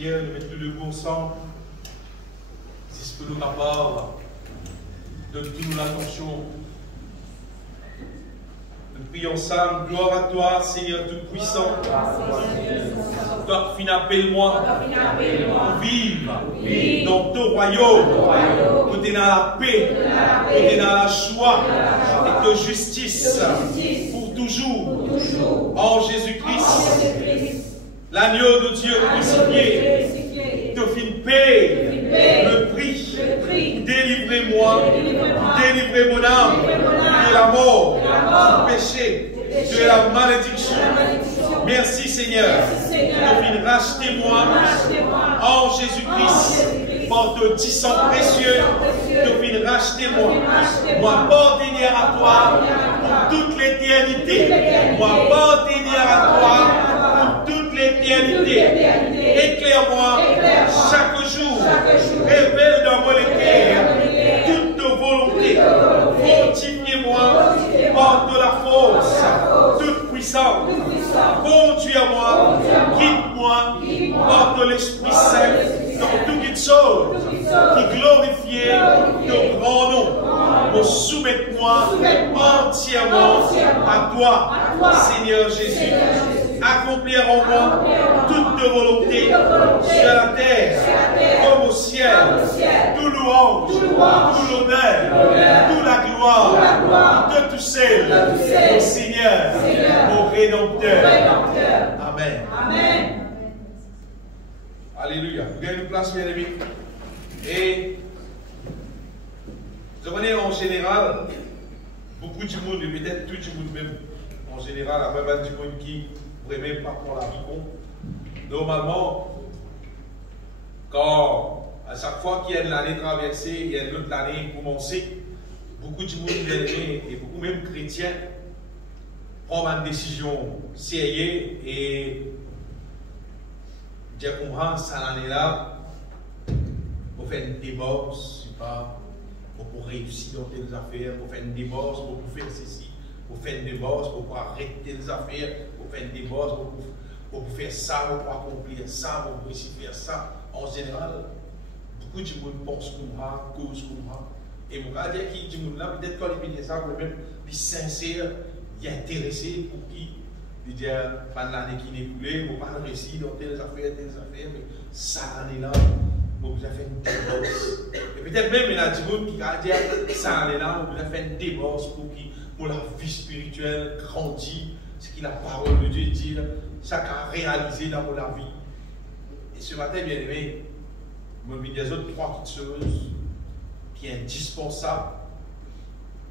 Seigneur, de mettre le debout ensemble. C'est ce que nous capables. Donne-nous l'attention. Nous prions ensemble. Gloire à toi, Seigneur Tout-Puissant. Toi qui appelle-moi pour vivre dans ton royaume, où tu es dans la paix, où tu es dans la joie et de justice pour toujours. En Jésus-Christ, l'agneau de Dieu crucifié, te fit payer le prix. Délivrez-moi, délivrez mon âme de la mort, du péché, de la malédiction. Merci Seigneur, te fit racheter moi en Jésus-Christ. Par ton petit sang précieux, te fit racheter moi partenaire à toi pour toute l'éternité. Moi partenaire à toi pour toute l'éternité. Éclaire-moi chaque jour. Révèle dans mon cœur toute ta volonté. Fortifie-moi par de la force, toute puissance. Conduis-moi, guide-moi par de l'Esprit Saint dans toutes choses qui glorifie ton grand nom. Me soumettre-moi entièrement à toi, Seigneur Jésus. Accomplir en moi toute volonté sur la terre comme au ciel. Tout louange, tout l'honneur, toute la gloire de tout seul, au Seigneur, mon Rédempteur. Amen. Alléluia. Vous gagnez une place, bien aimé. Et vous savez, en général, beaucoup de monde, et peut-être tout le monde même, en général, après pas du monde qui même pas pour la vie. Normalement, quand à chaque fois qu'il y a une année traversée, il y a une autre année commencée, beaucoup de monde et beaucoup même chrétiens prennent une décision sérieuse et dire comprendre ça l'année-là, pour faire une divorce, pour réussir dans telles affaires, pour faire une divorce, pour faire ceci, pour faire une divorce, pour arrêter telles affaires, pour faire une divorce, pour faire ça, pour accomplir ça, pour réussir faire ça. En général, beaucoup de gens pensent comme ça, cause comme ça. Et mon gars dit que les gens là, peut-être quand ils disent ça, même, ils sont sincères, ils sont intéressés pour qui, ils disent, pas de l'année qui n'est écoulée, ils ne vont pas réussir dans telles affaires, mais ça l'année-là, vous avez fait une divorce. Et peut-être même il y a des gens qui disent, ça l'année-là, vous avez fait une divorce pour la vie spirituelle grandit, ce que la parole de Dieu dit, ça qu'a réalisé dans la vie. Et ce matin, bien aimé, je vais vous dire trois petites choses qui sont indispensables,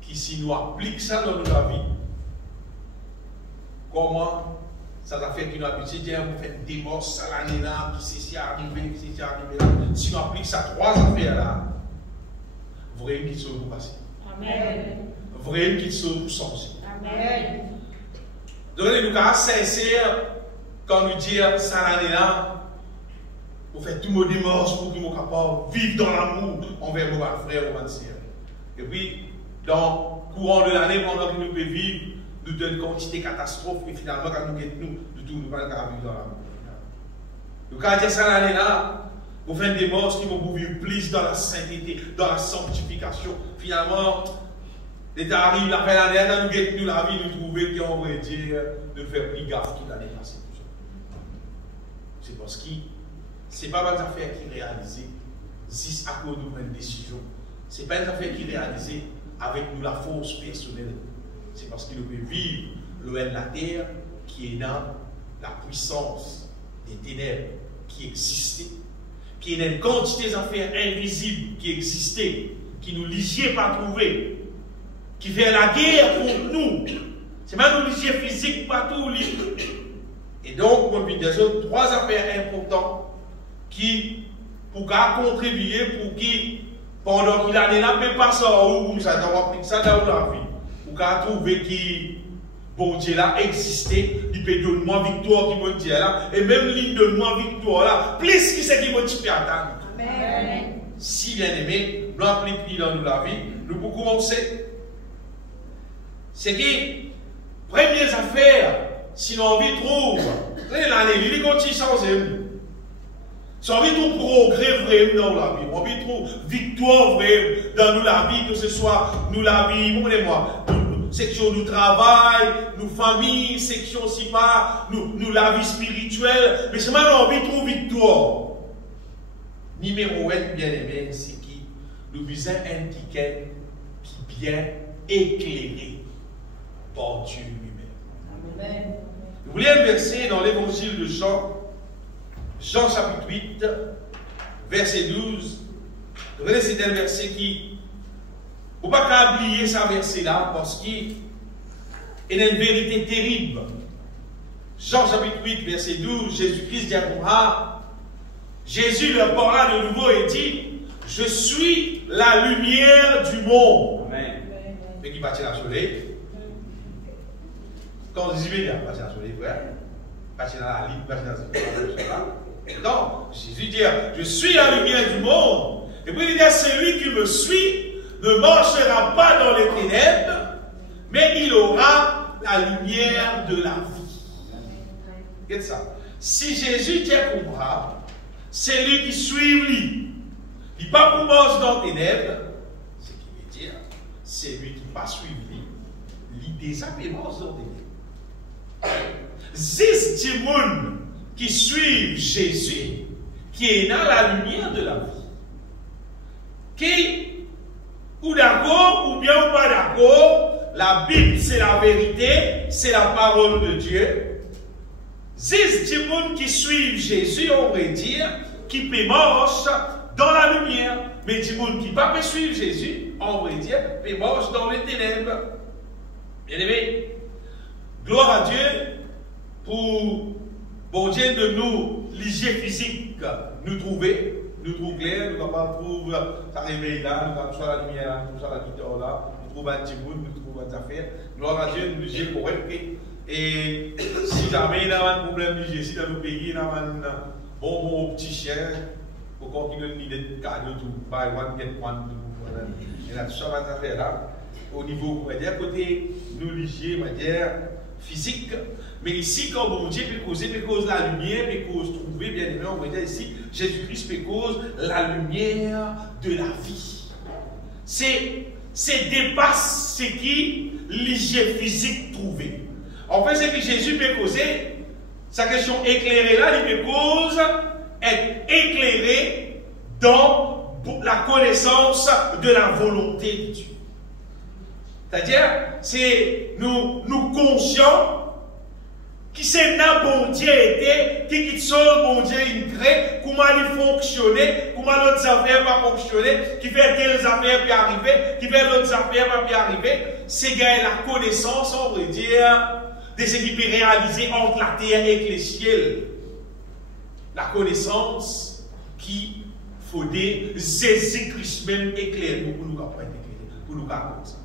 qui si nous appliquons ça dans notre vie, comment ça va faire qu'une habitude, vous faites des divorce à l'année là, qui c'est si arrivé, qui c'est si arrivé là. Si nous appliquons ça trois affaires là, vous voyez une qui sauve vous passer. Amen. Vous voyez une qui sauve vous changer. Amen. Donc, nous sommes sincères quand nous disons ça l'année là, vous faites tout le dimanche pour que nous soyons capables de vivre dans l'amour envers nos frères et nos sœurs. Et puis, dans le courant de l'année, pendant que nous pouvons vivre, nous donnons une quantité de catastrophes et finalement, quand nous guettons, nous ne pouvons pas vivre dans l'amour. Donc, quand nous disons ça l'année là, vous faites des morts qui vont vous vivre plus dans la sainteté, dans la sanctification. Finalement, l'État arrive, la fin de l'année, quand nous guettons la vie, nous trouvons qu'on va dire de faire plus gaffe toute l'année passée. C'est parce que ce n'est pas une affaire qui est réalisée si à cause de une décision. Ce n'est pas une affaire qui est réalisée avec nous la force personnelle. C'est parce qu'il peut vivre loin de la terre qui est dans la puissance des ténèbres qui existait, qui est dans une quantité d'affaires invisibles qui existaient, qui nous lisiez pas trouver, qui fait la guerre contre nous. C'est même nous lisiez physique partout. Et donc, on vit des autres trois affaires importantes qui, pour contribuer, pour qui, pendant qu'il l'année là, peut pas ça où ça doit appliquer ça dans la vie. Pour qu'à trouver qui, bon Dieu là, existait, il peut donner moi victoire qui me dit là, et même lui donne moi victoire là, plus qui c'est qui me dit attendre. Amen. Si bien aimé, nous appliquons dans la vie, nous pouvons commencer. C'est qui, premières affaires, si l'on envie trouve, l'année, il continue changer. Si on veut tout progrès vrai dans la vie, on veut tout victoire vrai dans la vie, que ce soit nous la vie, comprenez-moi, section du travail, nous famille, section si pas, nous la vie spirituelle, mais seulement on veut tout victoire. Numéro 1, bien aimé, c'est qui nous visons un ticket qui bien éclairé par Dieu lui-même. Amen. Vous voulez un verset dans l'évangile de Jean, Jean chapitre 8, verset 12. Vous voyez, c'est un verset qui, vous ne pouvez pas oublier ce verset-là, parce qu'il y a une vérité terrible. Jean chapitre 8, verset 12, Jésus-Christ dit à Moura, Jésus leur parla de nouveau et dit, je suis la lumière du monde. Amen. Mais qui bâtit la soleil? Quand on dit bien, bâtit la soleil, frère. Bâtit la ligne, bâtit la soleil. Non, Jésus dit, je suis la lumière du monde. Et puis il dit, celui qui me suit ne marchera pas dans les ténèbres, mais il aura la lumière de la vie. Regardez ça. Si Jésus dit pour moi, c'est lui qui suit lui. Il n'est pas pour marcher dans les ténèbres. Ce qui veut dire, c'est lui qui pas suivre lui. Il déjà peut marcher dans les ténèbres. 10 personnes qui suivent Jésus, qui est dans la lumière de la vie. Qui, ou d'accord, ou bien ou pas d'accord, la Bible c'est la vérité, c'est la parole de Dieu. 10 personnes qui suivent Jésus, on va dire, qui peut marcher dans la lumière. Mais les gens qui ne peuvent pas suivre Jésus, on va dire, peut marcher dans les ténèbres. Bien aimé, gloire à Dieu pour bon Dieu de nous, l'hygiène physique, nous trouver clair, nous capables trouver ça réveille là, nous avons la lumière là, nous avons la vidéo là, nous trouvons un petit bout, nous trouvons des affaires. Gloire à Dieu, nous l'hygiène correct. Et si jamais il y a un problème d'hygiène, si dans nos pays, il y a un bon petit chien, pour qu'on ait une idée de cadeau, tout, buy one, get one, il y a tout ça, des affaires là. Au niveau, on va dire, côté nous l'hygiène, on va dire, physique. Mais ici, quand bon Dieu peut causer la lumière, peut cause trouver, bien aimé, on va dire ici, Jésus-Christ peut cause la lumière de la vie. C'est dépasse ce qui l'hygiène physique trouvée. En fait, ce que Jésus peut causer, sa question éclairée là, il peut cause être éclairé dans la connaissance de la volonté de Dieu. C'est-à-dire, c'est nous conscients qui c'est un bon Dieu était, qui quitte son bon Dieu il crée, comment il fonctionnait, comment l'autre affaire va fonctionner, qui fait telles affaires puis arriver, qui fait d'autres affaires va puis arriver. C'est gagner la connaissance, on va dire, de ce qui peut réaliser entre la terre et les cieux. La connaissance qui faut des Jésus-Christ même éclairé pour nous comprendre, pour nous comprendre ça.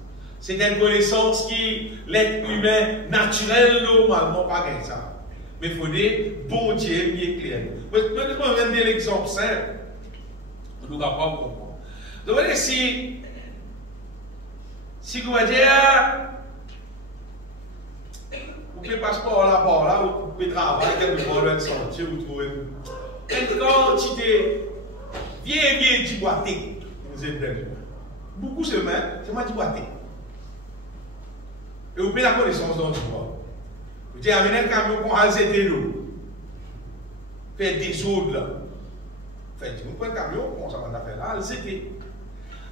C'est une connaissance qui, l'être humain naturel, normalement, pas comme ça. Mais il faut des bons dieux bien clairs. Peut-être qu'on va donner l'exemple simple. Nous ne pouvons pas comprendre. Donc, si vous voulez dire, vous pouvez passer par là, vous pouvez travailler, quelque part dans le sentier, vous trouvez une quantité vieille d'Iboité. Beaucoup c'est moi d'Iboité. Et vous prenez la connaissance dans le bois. Vous dites, amenez un camion pour arrêter l'eau. Faites des eaux là. Faites, vous prenez un camion, comment ça va faire là, arrêter.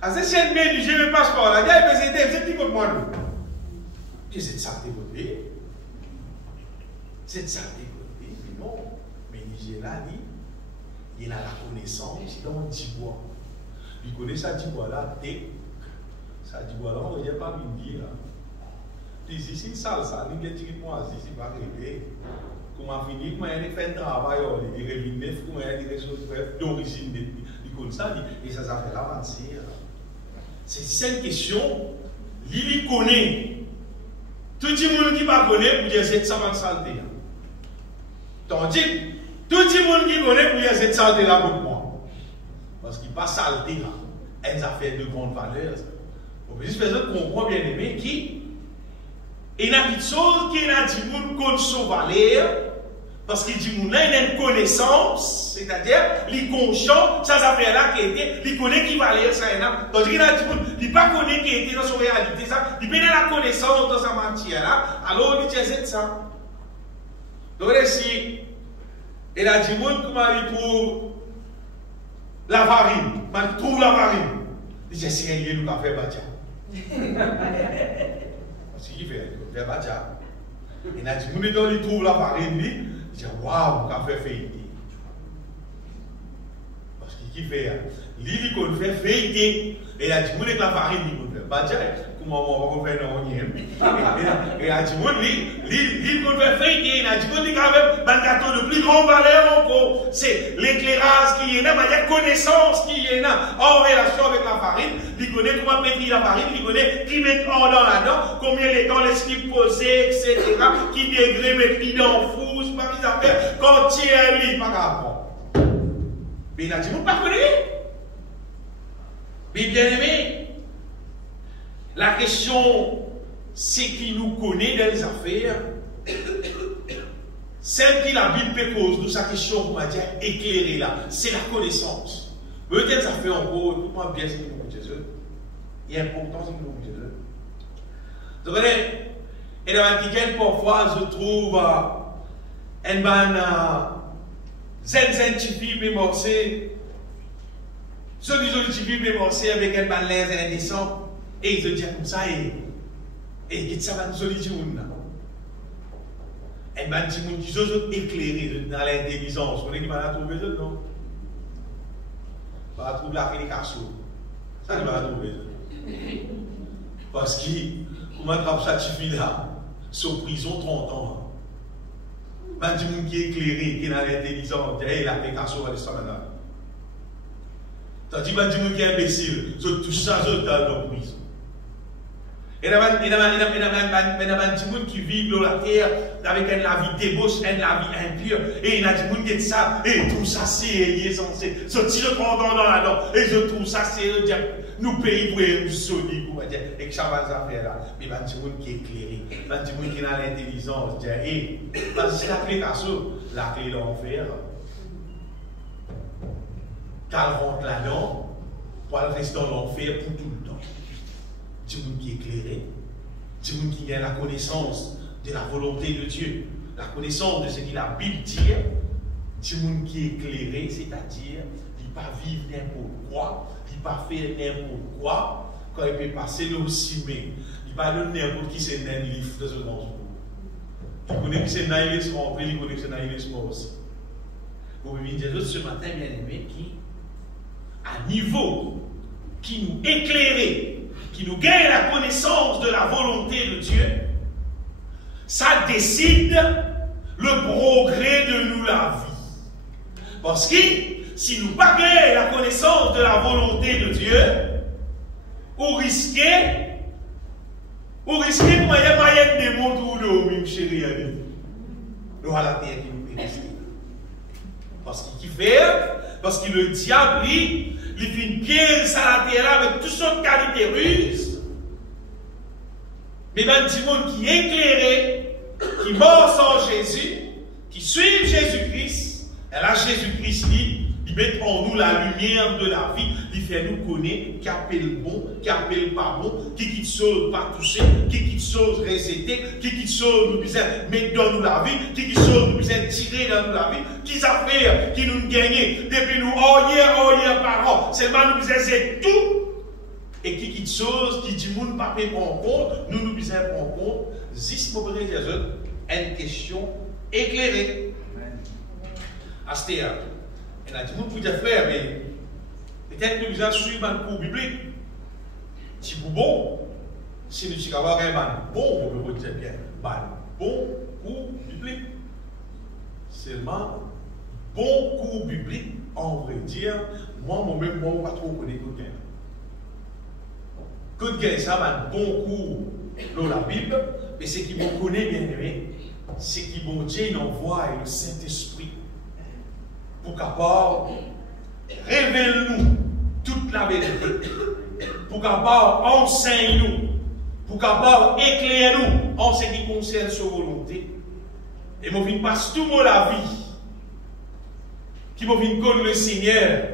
À cette chaîne, je ne passe pas là. Il y a des aider, c'est petit peu de moi. Qu'est-ce que c'est ça, votre pays? C'est ça, votre pays? Mais non. Mais Niger là, il a la connaissance dans le bois. Il connaît ça, bois là, ça, bois là, on ne va pas venir là. Ici, c'est ça, il est moi, si c'est pas arrivé. Comment finir, comment il fait un travail, il revient, comment il fait des choses d'origine, il connaît ça, et ça fait avancer. C'est une question, il connaît. Tout le monde qui va connaître, pour dire c'est ça va santé. Tandis tout le monde qui connaît, pour dire cette santé là pour moi. Parce qu'il pas saleté là, une affaire de grande valeur. On peut juste faire ça comprendre bien aimé qui. Et il y a quelque chose qui est dans le monde comme son valeur, Parce qu'il dit, il a une connaissance, c'est-à-dire, il conscient, ça affaire-là qui était, il connaît qui valait ça, donc il a dit, il n'a pas connaît qui était dans son réalité, ça, il a la connaissance dans sa matière-là, alors il dit, c'est ça. Donc, ici, il a dit, comment il trouve la farine, il trouve la farine. Il dit, c'est rien, il a fait Badja. Parce qu'il fait Badja. Il a dit, il trouve la farine, il dit, waouh, il a fait fêter. Parce qu'il fait, il fait fêter. Et il a dit, il la farine, il fait Badja. Comment on va faire non? Et il a dit, il fait fêter. Il a dit, il a un gâteau de plus grande valeur encore. C'est l'éclairage qui est là, il y a connaissance qui est là en relation avec la farine. Il connaît comment pétrir la farine, il connaît qui met en dans là-dedans, combien de temps laisse-t-il poser, etc. Qui degré met-il dans fous, par les affaires, quand il est par rapport. Mais il a dit, vous ne pas connaissez. Mais bien aimé, la question, c'est qui nous connaît dans les affaires. Celle qui la Bible peut cause de sa question, on va dire, éclairée là, c'est la connaissance. Peut-être ça fait encore, écoute-moi bien ce que nous disons. Il est important ce que nous disons. Vous voyez, et dans l'Antiquité, parfois, je trouve un zen tipi mémorsé, ce joli tipi mémorsé avec un ban l'air indécent. Et il se dit comme ça, et ça va nous solidifier. Et bien, si nous disons éclairé dans l'intelligence, vous voyez qui va la trouver, non? On va trouver la prédication. Ça ne va la trouver. Parce que, comment on ça suffit là? Sous prison 30 ans. Ben, du monde qui est éclairé, qui est dans l'intelligence, et la prédication va descendre là. Tandis que du monde qui est imbécile, tout ça, je dans la prison. Et il y a des gens qui vivent dans la terre avec une la vie débauche, une la vie impure. Et il y a des gens qui disent ça, et tout ça c'est censé. Sortir le pendant dans la dent, et je trouve ça c'est nous pays pour nous solides, pour dire, et que ça va faire là. Mais il y a des gens qui sont éclairés, il y a des gens qui ont l'intelligence, et parce que la clé la clé d'enfer, qu'elle rentre là-dedans, pour elle rester dans l'enfer pour tout le temps. Du monde qui est éclairé, du monde qui a la connaissance de la volonté de Dieu, la connaissance de ce que la Bible dit, du monde qui est éclairé, c'est-à-dire, il ne peut pas vivre n'importe quoi, il ne peut pas faire n'importe quoi, quand il peut passer le cimé, il ne peut pas donner n'importe qui c'est un livre de ce grand jour. Tu connais que c'est naïlisme en fait, il connaît que c'est naïlisme aussi. Vous pouvez me dire ce matin, bien aimé, qui, à niveau, qui nous éclairait, qui nous gagne la connaissance de la volonté de Dieu, ça décide le progrès de nous la vie. Parce que si nous ne pas gagnons la connaissance de la volonté de Dieu, on risquait moyen de montrer où nous chérie. Nous à la terre qui nous périsque. Parce qu'il fait, parce que le diable, il fait une pièce à la terre avec toutes sortes de qualités ruses. Mais même du monde qui est éclairé, qui mort sans Jésus, qui suit Jésus-Christ, et là Jésus-Christ il met en nous la lumière de la vie, il fait nous connaître qui appelle bon, qui appelle pas bon, qui quitte chose pas toucher, qui quitte chose rejeter, qui quitte chose nous besoin mettre dans nous la vie, qui quitte chose nous besoin tirer dans nous la vie, qui affaires qui nous gagnent depuis nous hier par an, seulement nous besoin c'est tout. Et qui quitte chose qui dit moun pas prendre compte, nous besoin prendre compte, juste pour dire une question éclairée. Astéa. Il a dit, vous pouvez faire, mais peut-être que nous allons suivre un cours biblique. Si vous bon, si nous sommes un bon, vous dire bien, un bon cours biblique. Seulement, bon cours biblique, en vrai dire, moi-même, je ne sais pas trop connaître coup de gain. Coup de gain, ça va un bon cours dans la Bible, mais ce qui me connaît bien aimé, c'est que bon Dieu envoie le Saint-Esprit. Pour capable révèle-nous toute la vérité, pour capable enseigne-nous, pour capable éclaire-nous en ce qui concerne sa volonté, Et je viens passer tout la vie. Qui m'a viens connaître le Seigneur.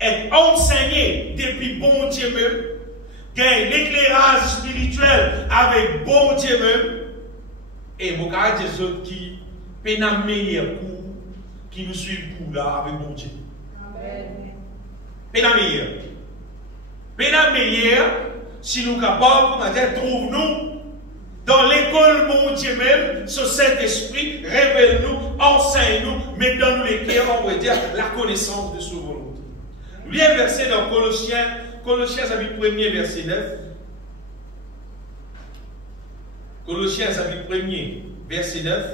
Être enseigné depuis bon Dieu même. Gagner l'éclairage spirituel avec bon Dieu même. Et mon gars, des autres qui peuvent la meilleure pour qui nous suivent pour là avec bon Dieu. Amen. Peine la meilleure. Peine la meilleure si nous sommes capables, trouve-nous dans l'école mon Dieu même, ce Saint-Esprit, révèle-nous, enseigne-nous, mets-nous l'éclair, on va dire, la connaissance de sa volonté. Lui un verset dans Colossiens chapitre 1er, verset 9. Colossiens chapitre 1er, verset 9.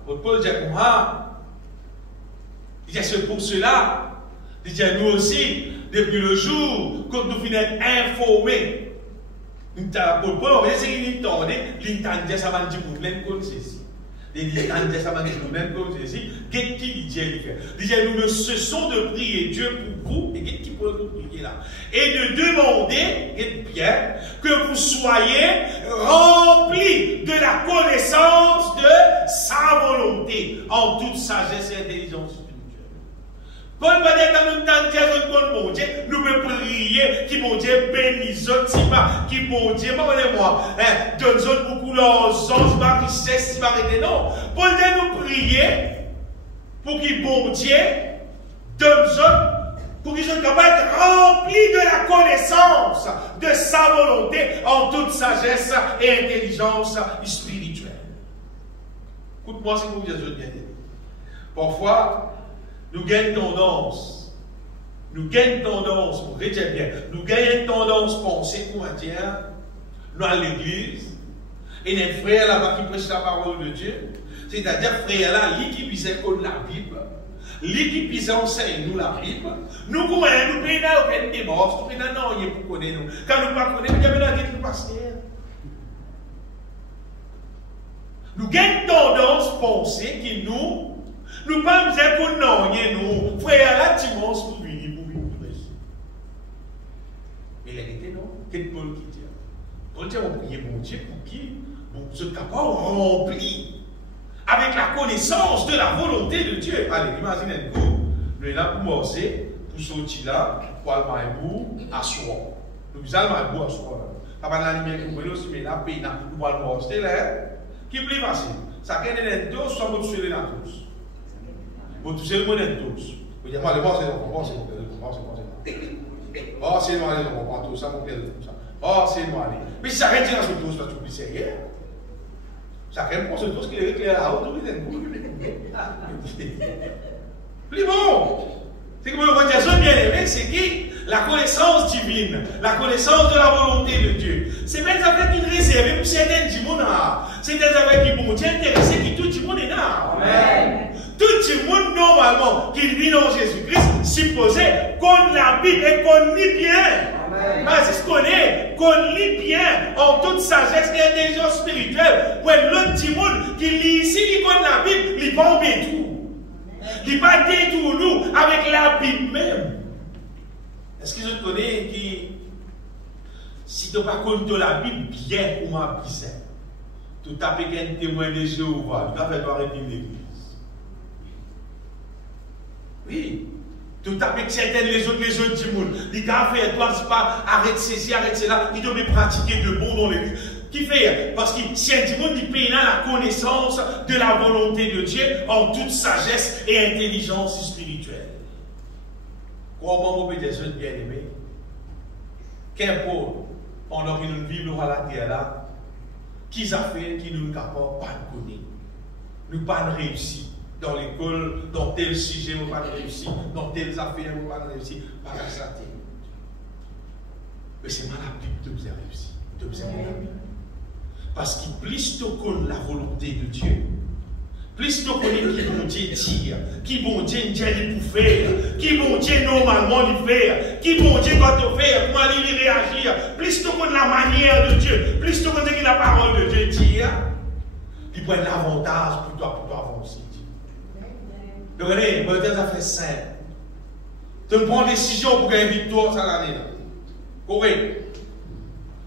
Apôtre Paul dit il dit c'est pour cela, il dit nous aussi, depuis le jour que nous venons d'être informés. Apôtre Paul, on va dire qu'il entendait, l'intendait ça m'a dit vous même comme ceci. L'intendait ça m'a dit vous même comme ceci. Qu'est-ce qu'il dit il fait? Il dit nous ne cessons de prier Dieu pour vous, et qu'est-ce qu'il peut nous prier là? Et de demander, Pierre, que vous soyez remplis de la connaissance de sa volonté, en toute sagesse et intelligence. Paul va dire dans nous temps mon Dieu, nous pouvons prier, qui mon Dieu bénisse, qui mon Dieu, moi, donne beaucoup leurs anges, ma richesse, ma réalité. Non, Paul dit nous prier pour qu'il bon Dieu donne pour qu'ils soient capables d'être remplis de la connaissance de sa volonté en toute sagesse et intelligence spirituelle. Écoute-moi si vous êtes bien aimé. Parfois, nous gagnons tendance, pour dire bien, nous gagnons tendance à penser qu'on va dire, nous à l'église, et les frères là-bas qui prêchent la parole de Dieu, c'est-à-dire frères là, lui qui puissent connaître la Bible, lui qui puissent enseigner nous la Bible, nous comment nous payons aucun démence, nous payons non, il pour connaître nous. Quand nous ne connaissons pas, il y a maintenant qui nous pasteur. Nous gagnons tendance à penser que nous pas besoin pour nous, frère là, dimanche, pour venir, prêcher. Mais la vérité, non. Qu'est-ce que Paul qui dit? Paul dit, on prie mon Dieu pour qui? Pour ce capable rempli avec la connaissance de la volonté de Dieu. Allez, imaginez-vous, nous sommes là pour morcer, pour sortir là, pour aller maïbou, à soi. Nous allons maïbou à soi. Ça va dans la lumière que vous voyez aussi, mais là, pour aller morcer là, qui est plus facile. Ça gagne les deux, soit vous tuez les tous. Vous touchez le monnaie de tous. Vous dites, moi, c'est bon, c'est moi, je comprends tout ça, mon père, tout ça. Oh, c'est moi, mais si ça retient dans ce tous, ça t'oublie sérieux. Ça répond ce tous qui est éclairé à haute, plus bon. C'est que vous dire, bien aimé, c'est qui? La connaissance divine, la connaissance de la volonté de Dieu. C'est même avec une réserve pour certains du monde. C'est avec qui bon Dieu intéressé qui tout le monde est là. Amen. Tout le monde, normalement, qui vit dans Jésus-Christ, supposé qu'on la Bible et qu'on lit bien. Parce qu'on lit bien en toute sagesse et intelligence spirituelle. Pour l'autre petit monde qui lit ici, qui connaît la Bible, il va en tout. Il va détourner nous avec la Bible même. Est-ce que je connais qui, si tu n'as pas connu la Bible bien ou ma bizarre, tu tapes un témoin de Jéhovah, tu vas faire arrêter l'église. Oui. Tu tapes certaines les autres du monde. Les gars fait toi, c'est pas arrête ceci, arrête cela. Ils doivent pratiquer de bon dans l'église. Qui fait? Parce que si un monde il paye la connaissance de la volonté de Dieu en toute sagesse et intelligence spirituelle. Comment vous pouvez dire bien aimé? Qu'importe, pendant que nous vivons à la terre là, qu'ils a fait, qui nous ne capable pas de connaître. Nous pas réussi. Dans l'école, dans tel sujet, nous pas réussi. Dans telles affaires, nous pas réussi. Pas la santé. Mais c'est mal la Bible de vous avoir réussi. De vous avoir réussi. Parce que plus tu connais la volonté de Dieu, plus tu connais qui bon Dieu tire, qui bon Dieu dit pour faire, qui bon Dieu normalement il fait, qui bon Dieu doit te faire, comment il réagir, plus tu connais la manière de Dieu, plus tu connais que la parole de Dieu tire, il prend l'avantage pour toi avancer. Donc, regardez, peut-être ça fait simple. Tu prends une décision pour gagner une victoire, ça l'année là. Correct.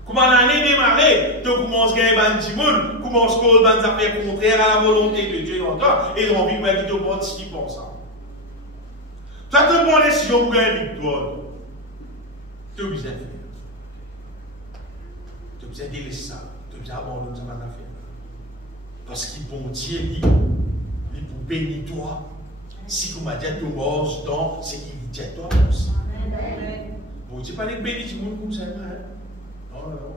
Comment l'année démarré, tu commences à gagner un petit monde, commences à faire affaires contraires à la volonté de Dieu dans toi, et on vit qui te participe pour ça. Tu as te prendre décision pour gagner une victoire. Tu es obligé de faire. Tu es obligé de délaisser ça. Tu es obligé d'abandonner ça dans ta faire. Parce qu'il bon Dieu, il pour bénir toi. Si vous m'avez dit que tu manges dans, c'est qu'il dit à toi aussi. Bon Dieu, pas les bénir du monde comme ça. Non, non.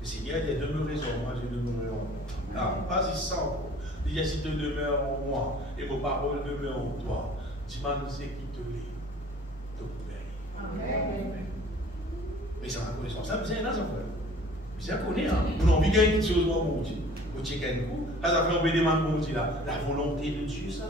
Le Seigneur, il y a deux raisons. Moi, j'ai demeuré en moi. Ah, pas si simple. Il y a si tu demeures en moi et vos paroles demeurent en toi. Dis-moi, c'est qui te lit. Te Amen. Mais ça va connaître ça. C'est là, ça fait. C'est à connaître. Nous avons vu quelque chose, mon Dieu. Au Tchéken, ça fait un bénément, mon Dieu, la volonté de Dieu, ça.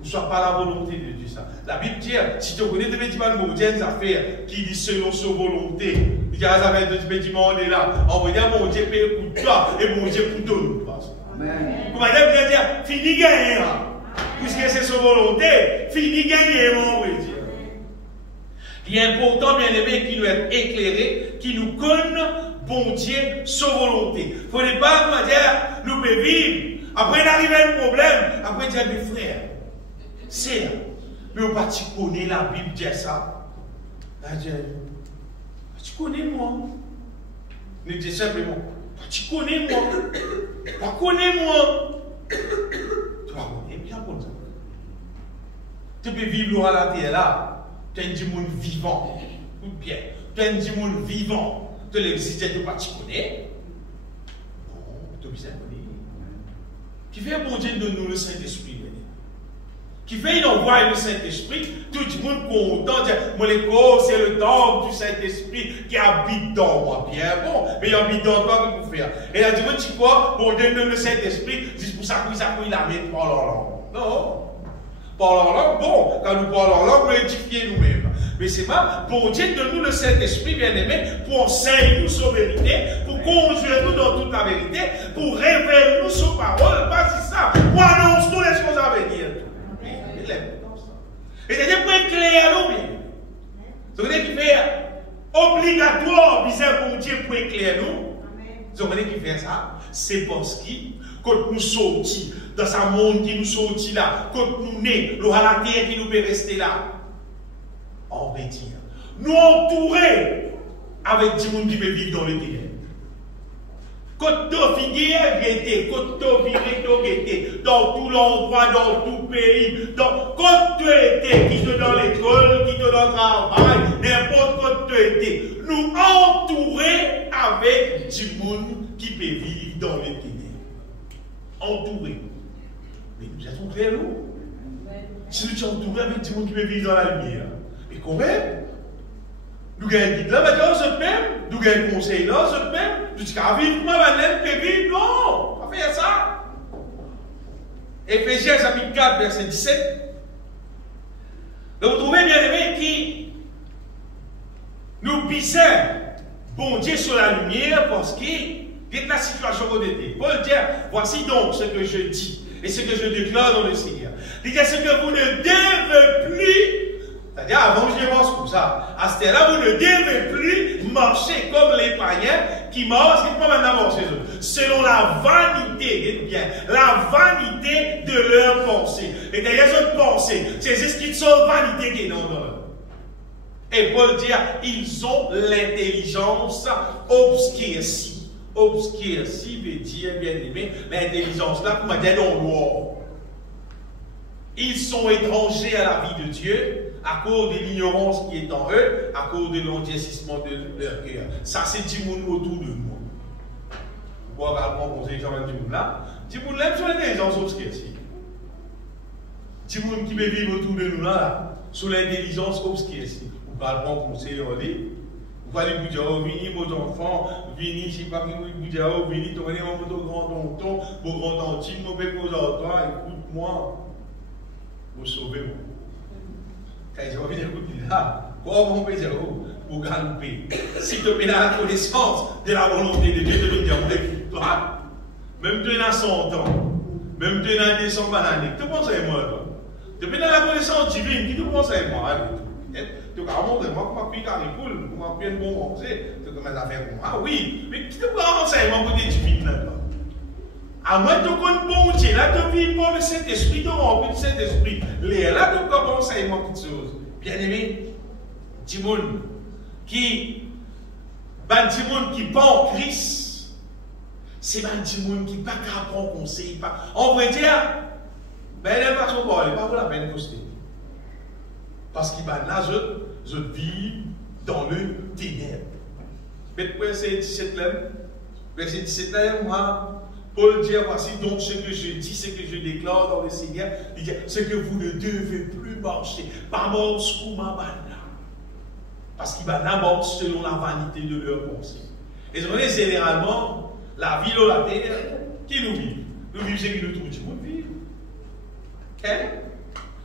Ou soit pas la volonté de Dieu, ça. La Bible dit, si tu connais des bâtiments, mon Dieu, des affaires qui disent selon sa volonté. Il dit, ça fait des bâtiments, on est là. On va dire, mon Dieu, paye pour toi et mon Dieu pour nous. Comment dire, fini gagner. Puisque c'est sa volonté, fini gagner, mon Dieu. Il est important, bien aimé, qu'il nous être éclairé, qu'il nous connaisse, bon Dieu, sa volonté. Il ne faut pas, comment dire, nous pouvons vivre. Après, il arrive un problème. Après, dire, mes frères, c'est, mais on va tu connais la Bible, dit ça. Tu connais moi. Ne dis simplement, tu connais moi. Tu connais moi. Tu vas connaître bien comme ça. Tu peux vivre à la terre là. Tu es un monde vivant. Ou bien, tu es un monde vivant. Tu l'existence de quoi tu connais. Bon, tu peux bien connaître. Qui fait bon Dieu de nous le Saint-Esprit. Qui fait il envoie le Saint-Esprit. Tout le monde content. Mon écho, c'est le temps du Saint-Esprit qui habite dans moi. Bien bon, mais il habite dans toi que vous faire. Et il a dit, tu crois, pour donner le Saint-Esprit, c'est pour ça qu'il a mis par la langue. Non. Parlons en langue, bon, quand nous parlons en langue, nous édifions nous-mêmes. Mais c'est pas pour dire de nous le Saint-Esprit, bien aimé, pour enseigner nous sa vérité, pour conduire nous dans toute la vérité, pour révéler nous sa parole, pas si ça, pour annoncer toutes les choses à venir. Il est comme ça. Et c'est-à-dire pour éclairer nous, bien. Ça veut dire qu'il fait obligatoire, puis c'est pour Dieu pour éclairer nous. Ça veut dire qu'il fait ça, c'est parce qu'il, quand nous sortis, dans ce monde qui nous sortit là, quand nous nés, le la terre qui nous peut rester là, on va dire, nous entourer avec des gens qui peuvent vivre dans le ténèbres. Quand tu figures, quand tu vis, dans tout l'endroit, dans tout pays, quand tu étais, qui te dans l'école, qui te dans le travail, n'importe quoi tu étais, nous entourer avec des gens qui peuvent vivre dans les ténèbres. Entourés. Mais nous sommes très lourds. Si nous sommes entourés avec des gens qui peuvent vivre dans la lumière, et qu'on fait, nous gagnons un guide là, maintenant, ce même, nous gagnons un conseil là, ce même, nous disons qu'à vivre, moi, maintenant, que vivre, non, on va faire ça. Éphésiens chapitre 4, verset 17. Donc, vous trouvez bien aimé qui nous pisons, bon Dieu, sur la lumière, parce qu'il est la situation qu'on était. Paul dit, voici donc ce que je dis et ce que je déclare dans le Seigneur. Il dit ce que vous ne devez plus, c'est-à-dire avant que je pense comme ça, à ce là vous ne devez plus marcher comme les païens qui marchent, et pas maintenant marcher selon la vanité, bien, la vanité de leur pensée. Et derrière cette pensée, c'est ce qui sont vanité qui est dans eux. Et Paul dit, ils ont l'intelligence obscurcie. Obscurcie veut dire, bien aimé, l'intelligence là, comme on dit dans l'or. Ils sont étrangers à la vie de Dieu à cause de l'ignorance qui est en eux, à cause de l'endurcissement de leur cœur. Ça, c'est du monde autour de nous. Vous pouvez apprendre conseil du monde là. Du monde là, sur l'intelligence obscurcie. Du monde qui veut vivre autour de nous là, sur l'intelligence obscurcie. Vous pouvez apprendre conseil en ligne. Vous allez vous dire, oh, vini, vos enfants, vini, je ne sais pas qui vous dire, oh, vini, tournez mon grand-tonton, vos grands-tantines, vos bébés, vos enfants, écoute-moi. Vous sauvez-moi. Quand ils ont envie d'écouter là, comment on peut dire, oh, vous galoper. Si tu es dans la connaissance de la volonté de Dieu, tu veux dire, écoute-toi. Même tu es dans 100 ans, même tu es dans 200 années, tu penses à moi, toi. Tu es dans la connaissance divine, qui te pense à moi, allez. Tu as montré moi comment puis carré cool, comment bien bon manger, tu comme ça faire ah oui, mais qui te prend enseignement côté divin là. À moins de connaître bon Dieu, là tu vis pour le Saint-Esprit, tu remplis le Saint-Esprit. Là tu prends enseignement toute chose. Bien aimé, Timoun qui ban Timoun qui pas en Christ, c'est ban Timoun qui pas qu'à prendre conseil, pas. On va dire ben elle pas trop bon, elle pas pour la peine poster. Parce qu'il va là, je vis dans le ténèbre. Mais verset 17 là, verset 17 là, moi, Paul dit, voici donc ce que je dis, ce que je déclare dans le Seigneur, il dit, c'est que vous ne devez plus marcher, pas marcher comme un banane. Parce qu'il va d'abord selon la vanité de leur pensée. Et vous voyez, généralement, la vie de la terre, qui nous vit? Nous vivons ce qui nous trouve, tout le monde vit.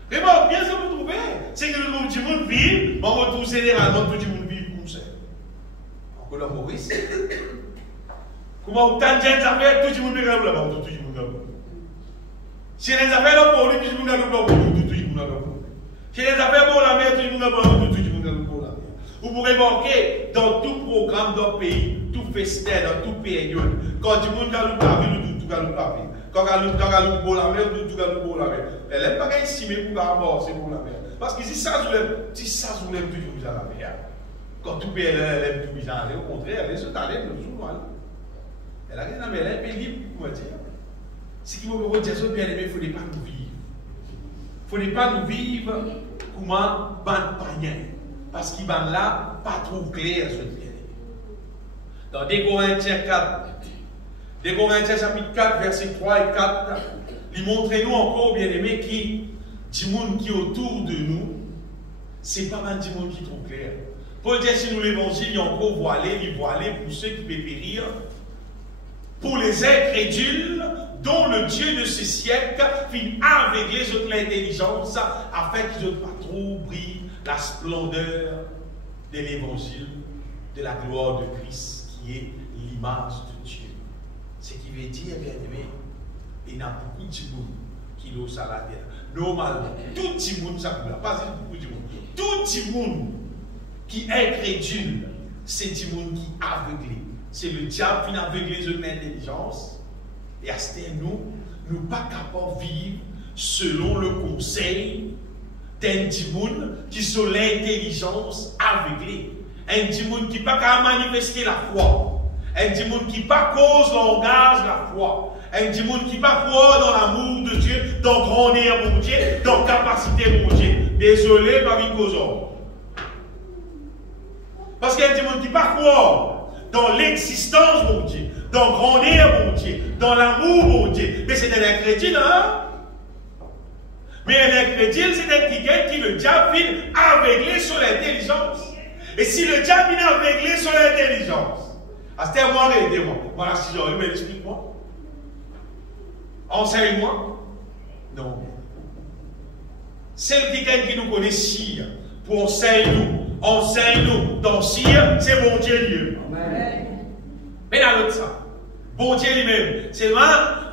Vraiment, bien ce que vous trouvez, c'est que nous, tout le monde vit, on retrouve généralement tout le monde vit comme ça. Encore la Maurice. Comment vous tentez des affaires, tout le monde vit là-bas, tout le monde là-bas. Si les affaires là pour lui, tout le monde là-bas, tout le monde là-bas. Si les affaires pour la mer, tout le monde là-bas, tout le monde là-bas. Vous pourrez manquer dans tout programme dans le pays, tout festin, dans toute période. Quand tout le monde gagne la vie, tout gagne la vie. Quand on gagne pour la mer, tout gagne pour la mer. Elle n'est pas estimée pour la mort, c'est pour la mer. Parce que si ça vous lève toujours à la mer. Quand tout pays lève tout bizarre, au contraire, elle est sur ta lèvre, toujours. Elle a rien à elle est libre, pour dire. Ce qui veut dire, c'est bien aimé, il ne faut pas nous vivre. Il ne faut pas nous vivre comme un païen. Parce qu'il va là, pas trop clair, je dis. Dans 2 Corinthiens 4, 2 Corinthiens chapitre 4, versets 3 et 4, il montre-nous encore, bien aimé, qui dit monde qui est autour de nous, c'est pas mal du monde qui est trop clair. Paul dit, si nous l'évangile, il y a encore voilé pour ceux qui peuvent périr, pour les incrédules, dont le Dieu de ce siècle finit aveugler toute l'intelligence, afin qu'ils ne pas trop brillent la splendeur de l'évangile, de la gloire de Christ, qui est l'image de Dieu. Ce qui veut dire, bien aimé, il y a beaucoup de gens qui l'ont ça la terre. Normalement, tout le monde, ça ne pas beaucoup de monde. Tout le monde qui est incrédule, c'est le monde qui est aveuglé. C'est le diable qui a aveuglé de l'intelligence. Et à ce moment, nous ne sommes pas capables de vivre selon le conseil d'un monde qui sont l'intelligence aveuglée. Un monde qui n'est pas capable de manifester la foi. Un monde qui n'est pas cause langage la foi. Un monde qui n'est pas croire dans l'amour de Dieu, dans grandeur mon Dieu, dans capacité mon Dieu. Désolé, pas une cause. Parce qu'un monde qui n'est pas croire dans l'existence mon Dieu, dans grandeur mon Dieu, dans l'amour mon Dieu. Mais c'est un incrédule, hein? Mais un incrédule, c'est un quelqu'un qui le diable vient aveugler sur l'intelligence. Et si le diable vient aveugler sur l'intelligence, à ce moment-là, aidez-moi. Voilà, si j'aurais, mais explique-moi. Enseigne-moi. Non. C'est quelqu'un qui nous connaît sire, pour enseigne-nous, dans sire, c'est mon Dieu Dieu. Amen. Mais dans l'autre ça, bon Dieu lui-même, c'est vrai,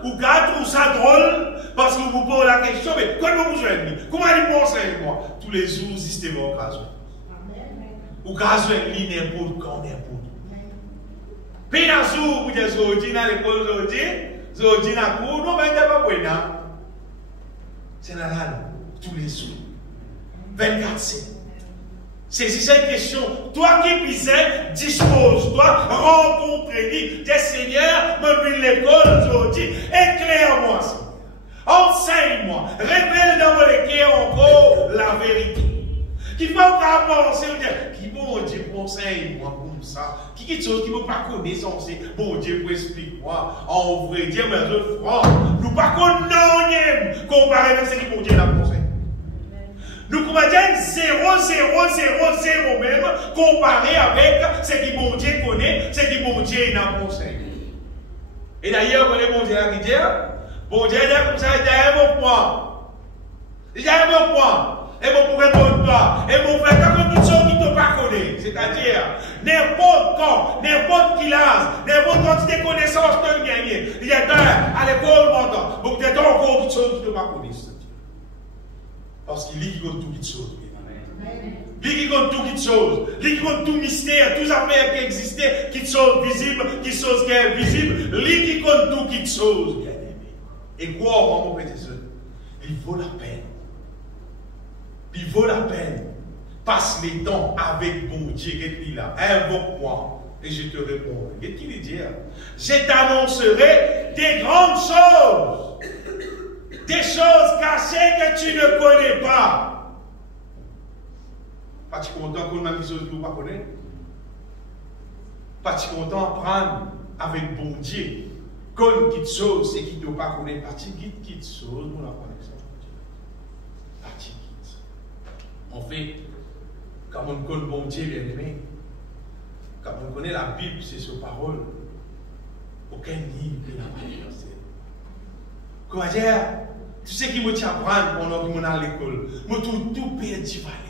ou garde tout ça drôle, parce que vous posez la question, mais comment vous jouez? Comment il pense avec moi? Tous les jours, systématiquement, au cas où. Ou cas où, n'importe quand, n'importe où. Puis dans ce jour, vous dites, aujourd'hui, dans l'école, aujourd'hui, dans la cour, non, mais il n'y a pas de point. C'est là, tous les jours. 24/7. C'est cette question. Toi qui pisais, dispose-toi, rencontre-les. Des seigneurs, me vient l'école aujourd'hui. Éclaire-moi, Seigneur. Enseigne-moi. Révèle dans mon cœur encore la vérité. Qui ne peut pas penser, qui bon Dieu, enseigne-moi comme ça. Qui quelque chose qui ne peut pas connaître, bon Dieu, pour explique-moi. En vrai, Dieu, mais je crois. Nous ne pas connaître comparé avec ce qui bon Dieu l'a conseillé. Nous pouvons dire 0, 0, 0, 0 même, comparé avec ce qui mon Dieu connaît, ce qui mon Dieu n'a conseillé. Et d'ailleurs, quand les bon Dieu a dit, bon Dieu a comme ça, il y a un bon point. Il y a un bon point. Et vous pouvez répondre toi. Et vous faites comme toute chose qui ne pas connaît. C'est-à-dire, n'importe quand, n'importe qui l'âge, n'importe quantité de connaissances que vous gagnez. Il y a à l'école, maintenant. Vous peut-être encore toute chose qui ne pas connaît. Parce qu'il lit tout toutes choses. Lui qui compte toutes choses, lui qui compte tout mystère, toutes affaires qui existaient, qui sont visibles, qui sont invisibles, lui qui compte toutes choses, bien aimé. Et quoi, mon petit soeur, il vaut la peine. Il vaut la peine. Passe les temps avec bon Dieu, qu'est-ce là? Invoque-moi et je te répondrai. Qu'est-ce qu'il dit? Je t'annoncerai des grandes choses, des choses cachées que tu ne connais pas. Pas tu content qu'on a des choses que tu ne connais pas? Pas tu content d'apprendre avec bon Dieu qu'on quitte chose, c'est qui ne pas connaît pas. Tu quitte chose, nous la connaissons. Pas tu quitte. En fait, quand on connaît bon Dieu, bien aimé, quand on connaît la Bible, c'est sa parole. Aucun livre ne l'a pas versé. Comment dire? Tu sais qui me tient à prendre pendant que je suis à l'école? Je trouve tout perdu valeur.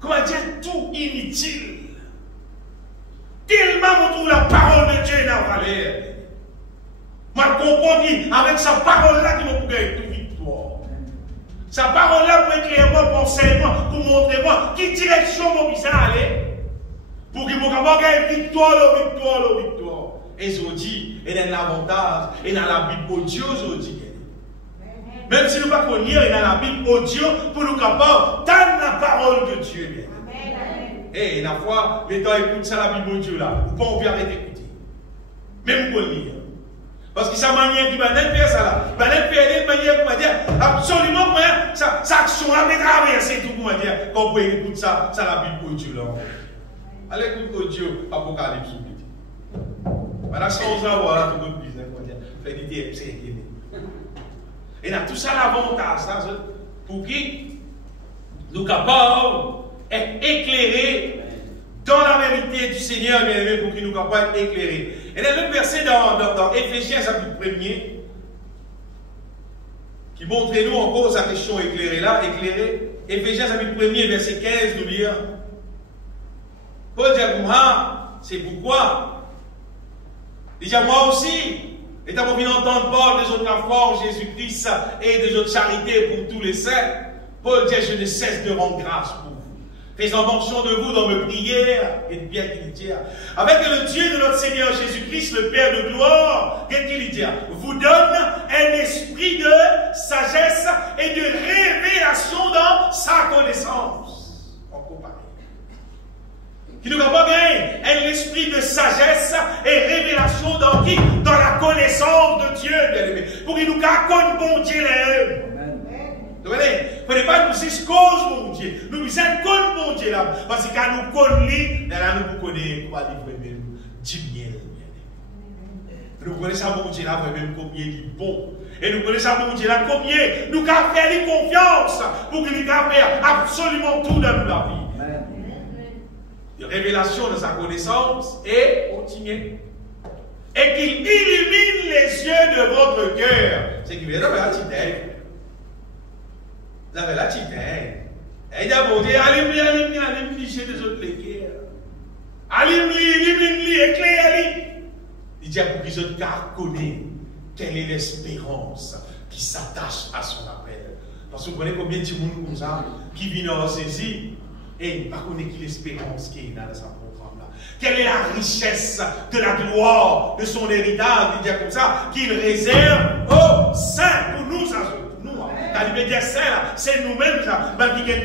Comment dire? Tout inutile. Tellement je trouve la parole de Dieu dans la valeur. Je comprends avec sa parole-là qui m'a pour gagner toute victoire. Sa parole-là pour éclairer moi, pour enseigner moi, pour montrer moi, qui direction mon besoin aller. Pour qu'il me gagner victoire. Et je dis, et dans l'avantage, et dans la Bible audio, je dis. Même si nous ne pouvons pas lire dans la Bible audio, pour nous capables d'entendre la parole de Dieu. Et la fois, les gens écoutent ça, la Bible audio là, ou pas on peut arrêter d'écouter. Même pour lire. Parce que sa manière qui va faire ça là, il va faire une manière qui va dire absolument rien, sa action là, mais traverser tout pour dire qu'on peut écouter ça, la Bible audio là. Allez écouter audio, Apocalypse. Voilà, sans avoir tout le business, on va dire, fait du TFC. Et là, tout ça l'avantage, ça, pour qui nous capables d'être éclairés dans la vérité du Seigneur, bien aimé, pour qu'il nous capables d'être éclairés. Et là, le verset dans Éphésiens, chapitre 1er, qui montre nous encore sa question éclairée là, éclairée. Éphésiens, chapitre 1er, verset 15, nous lire. Paul dit à moi, c'est pourquoi. Il dit à moi aussi. Et t'as envie d'entendre parler des autres foi en Jésus-Christ et des autres charités pour tous les saints. Paul dit, je ne cesse de rendre grâce pour vous. Faisant mention de vous dans mes prières, et bien qu'il dit, avec le Dieu de notre Seigneur Jésus-Christ, le Père de gloire, qu'est-ce qu'il dit, vous donne un esprit de sagesse et de révélation dans sa connaissance. Encore pareil. Qui nous a pas gagné un esprit de sagesse et révélation dans qui? Dans la connaissance de Dieu, bien aimé. Pour qu'il nous connaisse bon Dieu là. Vous voyez, il ne faut pas nous excuser, mon Dieu. Nous nous connaissons bon Dieu là. Parce que quand nous connaissons, là nous connaissons quoi livrer du miel. Nous connaissons bon Dieu là, même combien il est bon. Et nous connaissons bon Dieu là, combien nous avons fait confiance pour qu'il nous fasse absolument tout dans la vie. Révélation de sa connaissance et continuer. Et qu'il illumine les yeux de votre cœur. C'est qu'il veut dire la titelle. Vous avez la titelle. Et il dit à mon Dieu, allume-lui chez les autres les cœurs. Allume-lui, éclaire-lui. Il dit pour qu'ils autres connaissent quelle est l'espérance qui s'attache à son appel. Parce que vous connaissez combien de monde comme ça qui viennent en saisir. Et il ne connaît pas l'espérance qui est dans sa programme-là. Quelle est la richesse de la gloire de son héritage, il dit comme ça, qu'il réserve aux saints pour nous. Nous, quand il veut dire saints, c'est nous-mêmes,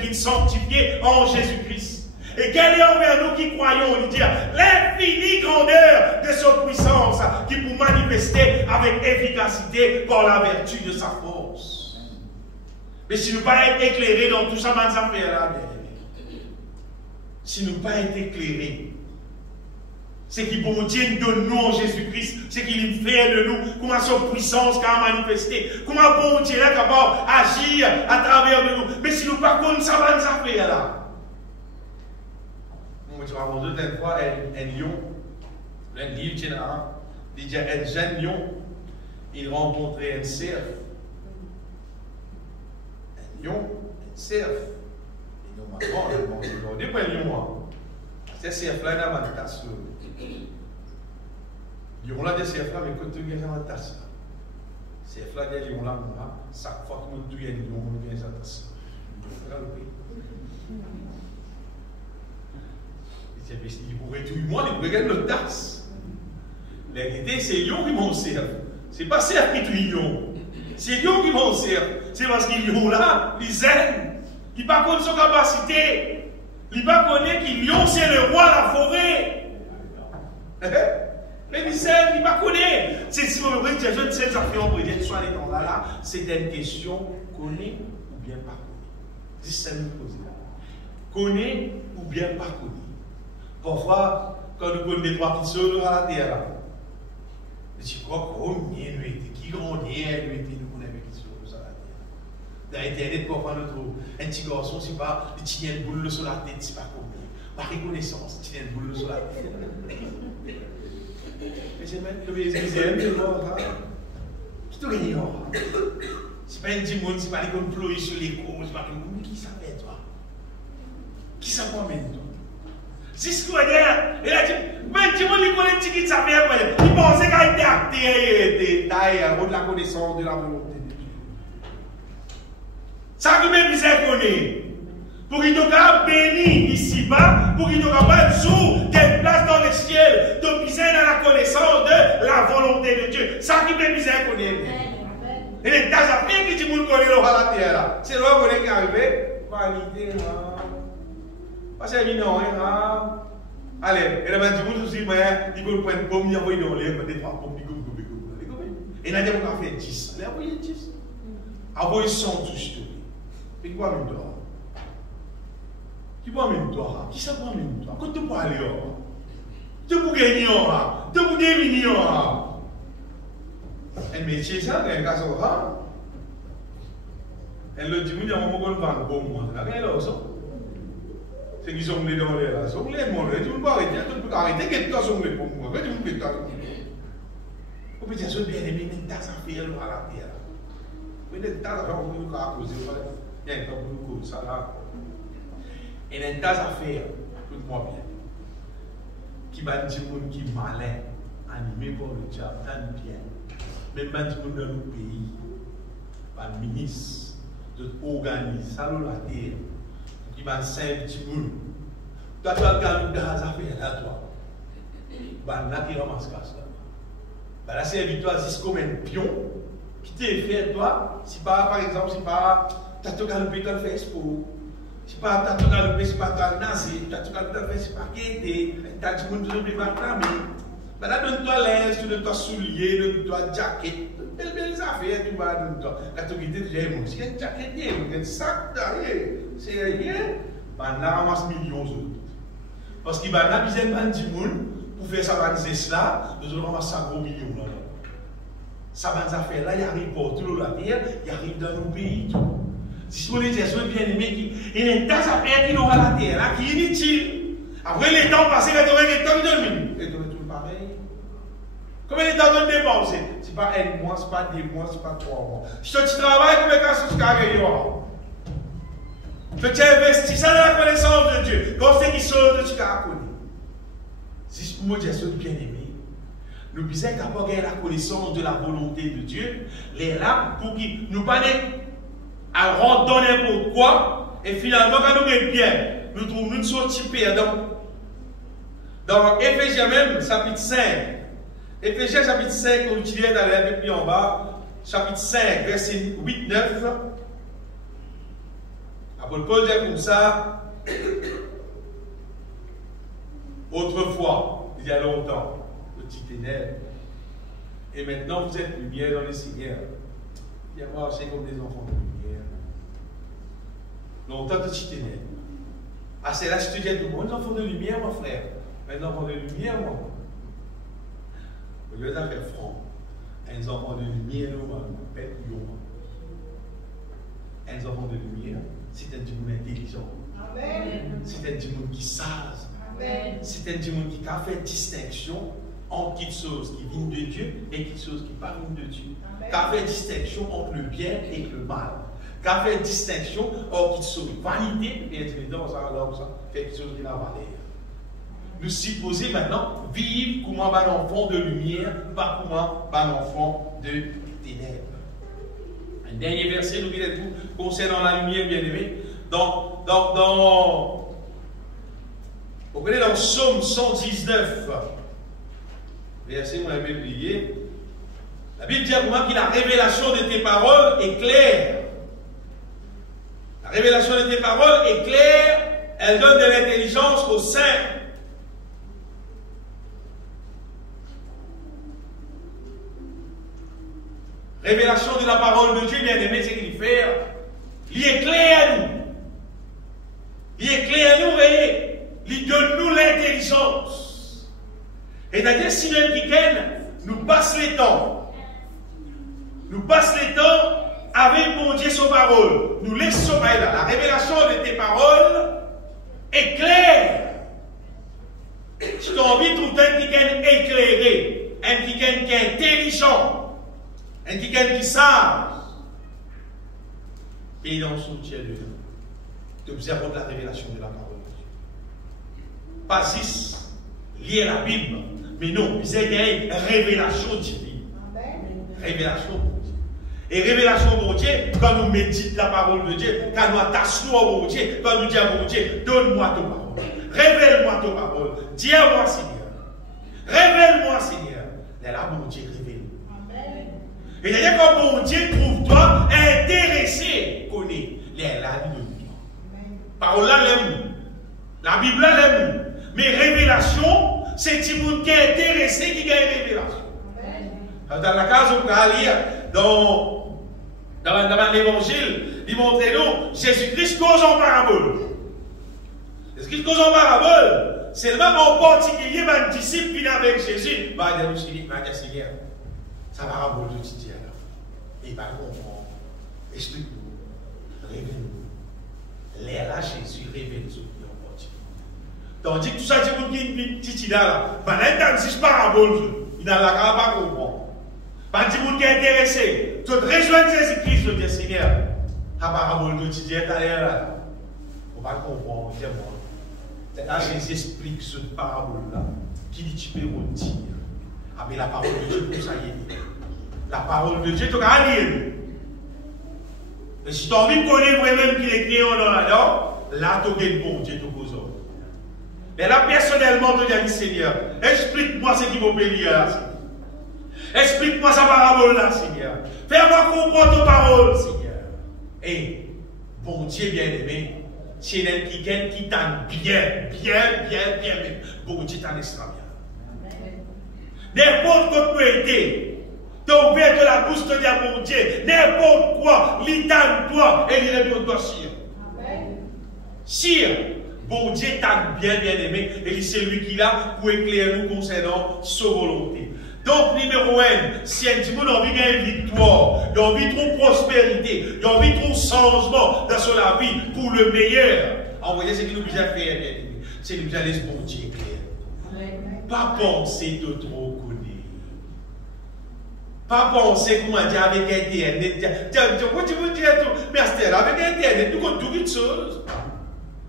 qui sommes sanctifiés en Jésus-Christ. Et quelle est envers nous qui croyons, il dit, l'infinie grandeur de sa puissance qui peut manifester avec efficacité par la vertu de sa force. Mais si nous ne pas être éclairés dans tout ça, ça fait là, si nous n'avons pas été éclairés, c'est qu'il bon Dieu nous donne nous en Jésus-Christ, c'est qu'il fait de nous, comment sa puissance a manifesté, comment bon Dieu est capable d'agir à travers de nous. Mais si nous ne pas comme ça, va nous faire là. Moi, je vais vous dire une fois un lion, un livre général, il dit un jeune lion, il rencontrait un cerf. Un lion, un cerf. Normalement, on pas un lion. C'est cerf là, il y a une tasse. Il y a des cerfs là, mais quand tu viens à la tasse, cerf là, il y a des lions là, chaque fois que tu viens à lion, on vient à la tasse. Il pourrait tout le monde, il pourrait gagner notre tasse. La vérité, c'est Lyon qui m'en sert. C'est pas cerf qui tue Lyon. C'est Lyon qui m'en sert. C'est parce qu'ils sont là, ils aiment. Ils ne connaissent pas son capacité. Ils ne connaissent que Lyon, c'est le roi de la forêt. Mais ils aiment, ils ne connaissent pas. C'est si vous me dites, je ne sais pas si on peut dire, soit les temps là, c'est une question connaît ou bien pas connaît. C'est ça nous poser. Connaît ou bien pas connaît. Parfois, quand nous connaissons des trois petites choses à la terre, là, je crois qu'on y est, qui grandit, nous connaissons des petites choses à la terre. Dans Internet, parfois, nous trouvons un petit garçon, c'est pas, il tient une boule sur la tête, c'est pas combien. Par reconnaissance, il tient une boule sur la tête. Mais c'est même que les aiment, c'est mort, qui te gagne, c'est pas un petit monde, c'est pas les qu'on ploie sur les cours, c'est pas que monde qui s'appelle, toi. Qui s'appelle, toi? Si ce qu'on dit, il a dit, mais tu vois, les collègues qui s'appellent, ils pensaient qu'il était acté, détail, à de la connaissance de la volonté de Dieu. Ça qui même bizarre qu'on est. Pour qu'il nous soit béni ici-bas, pour qu'il nous soit pas sous des places dans le ciel, de bizarre dans la connaissance de la volonté de Dieu. Ça qui même bizarre qu'on est. Et les tas d'affaires qui disent qu'on connaît le roi de la terre. C'est là qu'on est arrivé. Vanité, parce que non, hein. Allez, et là, du monde aussi, il peut prendre une pomme, il envoie dans l'air, il peut prendre une pomme, et là, il va faire 10. Il a envoyé 10. Envoyé 100 touches. Et qui va même toi? Qui va même toi? Qui ça va même toi? Quand tu peux aller, tu peux gagner, tu peux gagner. Un métier, ça, un cas sur ça. Et le dimanche, il y a un moment où on va en bombe. Là, aussi. C'est qu'ils sont les dans les là. Ils sont les mauvais. Tu ne peux pas arrêter. Tu ne peux pas arrêter. Qu'est-ce que tu as sur les pommes? Tu ne peux pas. Vous pouvez dire, bien aimé, mais tas affaires à la terre. Mais des tas affaires, on peut nous causer. Il y a un temps pour nous causer ça là. Et des tas affaires, écoute-moi bien, qui va dire qui est malin, animé par le diable, tant bien. Même pas dire dans nos pays, par le ministre, d'organiser ça dans la terre. Qui va servir petit monde. Toi, tu vas regarder dans les affaires là, toi. Bah, là, qui ramasse ça. Bah, là, c'est victoire, c'est comme un pion qui t'est fait, toi. Si pas, par exemple, si pas, tu as tout galopé dans le Facebook. Si pas, tu as tout galopé, si pas, tu as nazi, tu as tout galopé dans le Facebook, si pas, tu as tout monde qui va cramer. Bah, là, donne-toi linge, donne-toi souliers, donne-toi jacket. Belles affaires, tu vas donne-toi. Quand tu quittes, tu dis, moi, c'est une jacket, un sac derrière. C'est rien. Ben là, on ramasse millions d'autres. Parce qu'il va y avoir besoin de monde pour faire ça, cela, nous allons ramasser 100 millions. Ça va nous faire là, il arrive partout dans la terre, il arrive dans nos pays. Si vous voulez dire, bien aimé, il y a une tasse à faire qui n'aura la terre, là, qui est inutile. Après les temps passés, il y a des temps de minutes. Et tout pareil. Combien de temps de dépenser? Ce n'est pas un mois, ce n'est pas 2 mois, ce n'est pas 3 mois. Si tu travailles, combien de temps tu as gagné? Tu as investi ça dans la connaissance de Dieu. Comme c'est qui sont de ce que tu as connu. Si pour moi, Dieu bien aimé, nous devons d'abord gagner la connaissance de la volonté de Dieu. Les là, pour qu'il nous pas à rendre dans n'importe quoi. Et finalement, quand nous sommes bien, nous trouvons une sortie perdante. Dans Éphésiens même, chapitre 5. Éphésiens chapitre 5, on utilise dans la Bible en bas. Chapitre 5, verset 8-9. Après Paul dit comme ça, autrefois, il y a longtemps, petit ténèbres, et maintenant vous êtes lumière dans le Seigneur. Il y a marché comme des enfants de lumière. Longtemps, petit ténèbres. Ah, c'est là que je te dis, bon, enfant de lumière, mon frère. Un enfant de lumière, moi. Au lieu d'en faire franc, un enfant de lumière, nous, on appelle Yon. Un enfant de lumière, c'est un monde intelligent. C'est un monde qui sage. C'est un monde qui a fait distinction entre quelque chose qui vient de Dieu et quelque chose qui ne vient pas de Dieu. Qui a fait distinction entre le bien et le mal. Qui a fait distinction entre quelque chose de vanité et intelligence. Alors, ça fait quelque chose qui n'a pas valeur. Nous supposons maintenant vivre comme un enfant de lumière, pas comme un enfant de ténèbres. Un dernier verset, nous disons concernant la lumière, bien aimé. Vous connaissez dans Psaume 119, verset, vous l'avez oublié. La Bible dit à moi que la révélation de tes paroles est claire. La révélation de tes paroles est claire, elle donne de l'intelligence aux saints. Révélation de la parole de Dieu, bien aimé, c'est qu'il fait. Il est clair à nous. Il est clair à nous, voyez. Il donne nous l'intelligence. Et c'est-à-dire, si le week-end nous passe les temps, avec mon Dieu son parole, nous laissons là. La révélation de tes paroles est claire. Si tu as envie de trouver un week-end éclairé, un week-end qui est intelligent, un week-end qui sage, et dans son ciel dedans, tu observes la révélation de la parole de Dieu. Pas 6, lire la Bible, mais non, vous avez une révélation divine. Révélation pour Dieu. Et révélation pour Dieu, quand nous méditons la parole de Dieu, quand nous attachons au bon Dieu, quand nous disons à bon Dieu, donne-moi ton parole, révèle-moi ton parole, dis-moi Seigneur, révèle-moi Seigneur. Et là, bon Dieu, révèle. Et d'ailleurs, quand bon Dieu trouve-toi intéressé, connaît les langues de Dieu. Parole là, l'aime. La Bible là, l'aime. Mais révélation, c'est le monde qui est intéressé qui gagne révélation. Dans la case où on va lire, dans l'évangile, il montre nous Jésus-Christ cause en parabole. Jésus-Christ cause en parabole, seulement en particulier, un disciple qui vient avec Jésus, il va dire Seigneur, ça parabole de Dieu. Il va comprendre. Explique-nous. Révèle-nous. L'air là, Jésus révèle ce qui est en particulier. Tandis que tout ça, c'est pour qui est petit là. Pendant que parabole, il n'a pas comprendre. Pendant que qui est intéressé, tu te rejoins Jésus-Christ, je dis Seigneur, la parabole de Dieu est là. On va comprendre, là, Jésus explique cette parabole-là, qui dit tu peux dire. Ah, mais la parole de Dieu, pour ça y est. La parole de Dieu, tu vas lire. Et si tu as envie de connaître vraiment qu'il est créé dans la dent, là, tu as bon Dieu, tu as. Mais là, personnellement, tu as dit Seigneur, explique-moi ce qui m'a payé là, Seigneur. Explique-moi sa parabole là, Seigneur. Fais-moi comprendre ton parole, Seigneur. Et, bon Dieu bien-aimé, c'est quelqu'un qui t'a bien, même. Bon Dieu t'a extra bien. N'importe quoi peut aider. Tu as ouvert de la bouche, de dire mon Dieu, n'importe quoi, toi et il répond toi, Sire. Sire, bon Dieu t'a bien aimé, et c'est lui qui l'a pour éclairer nous concernant sa volonté. Donc, numéro 1, si un petit monde a envie de victoire, il a envie de prospérité, il a envie de changement dans son vie pour le meilleur, envoyez ce qu'il nous a fait, c'est nous laisser bon Dieu éclairer. Pas penser de trop connaître. Pas penser, comment dire, avec Internet. Tu veux dire tout. Mais avec Internet, tu comptes toutes les choses.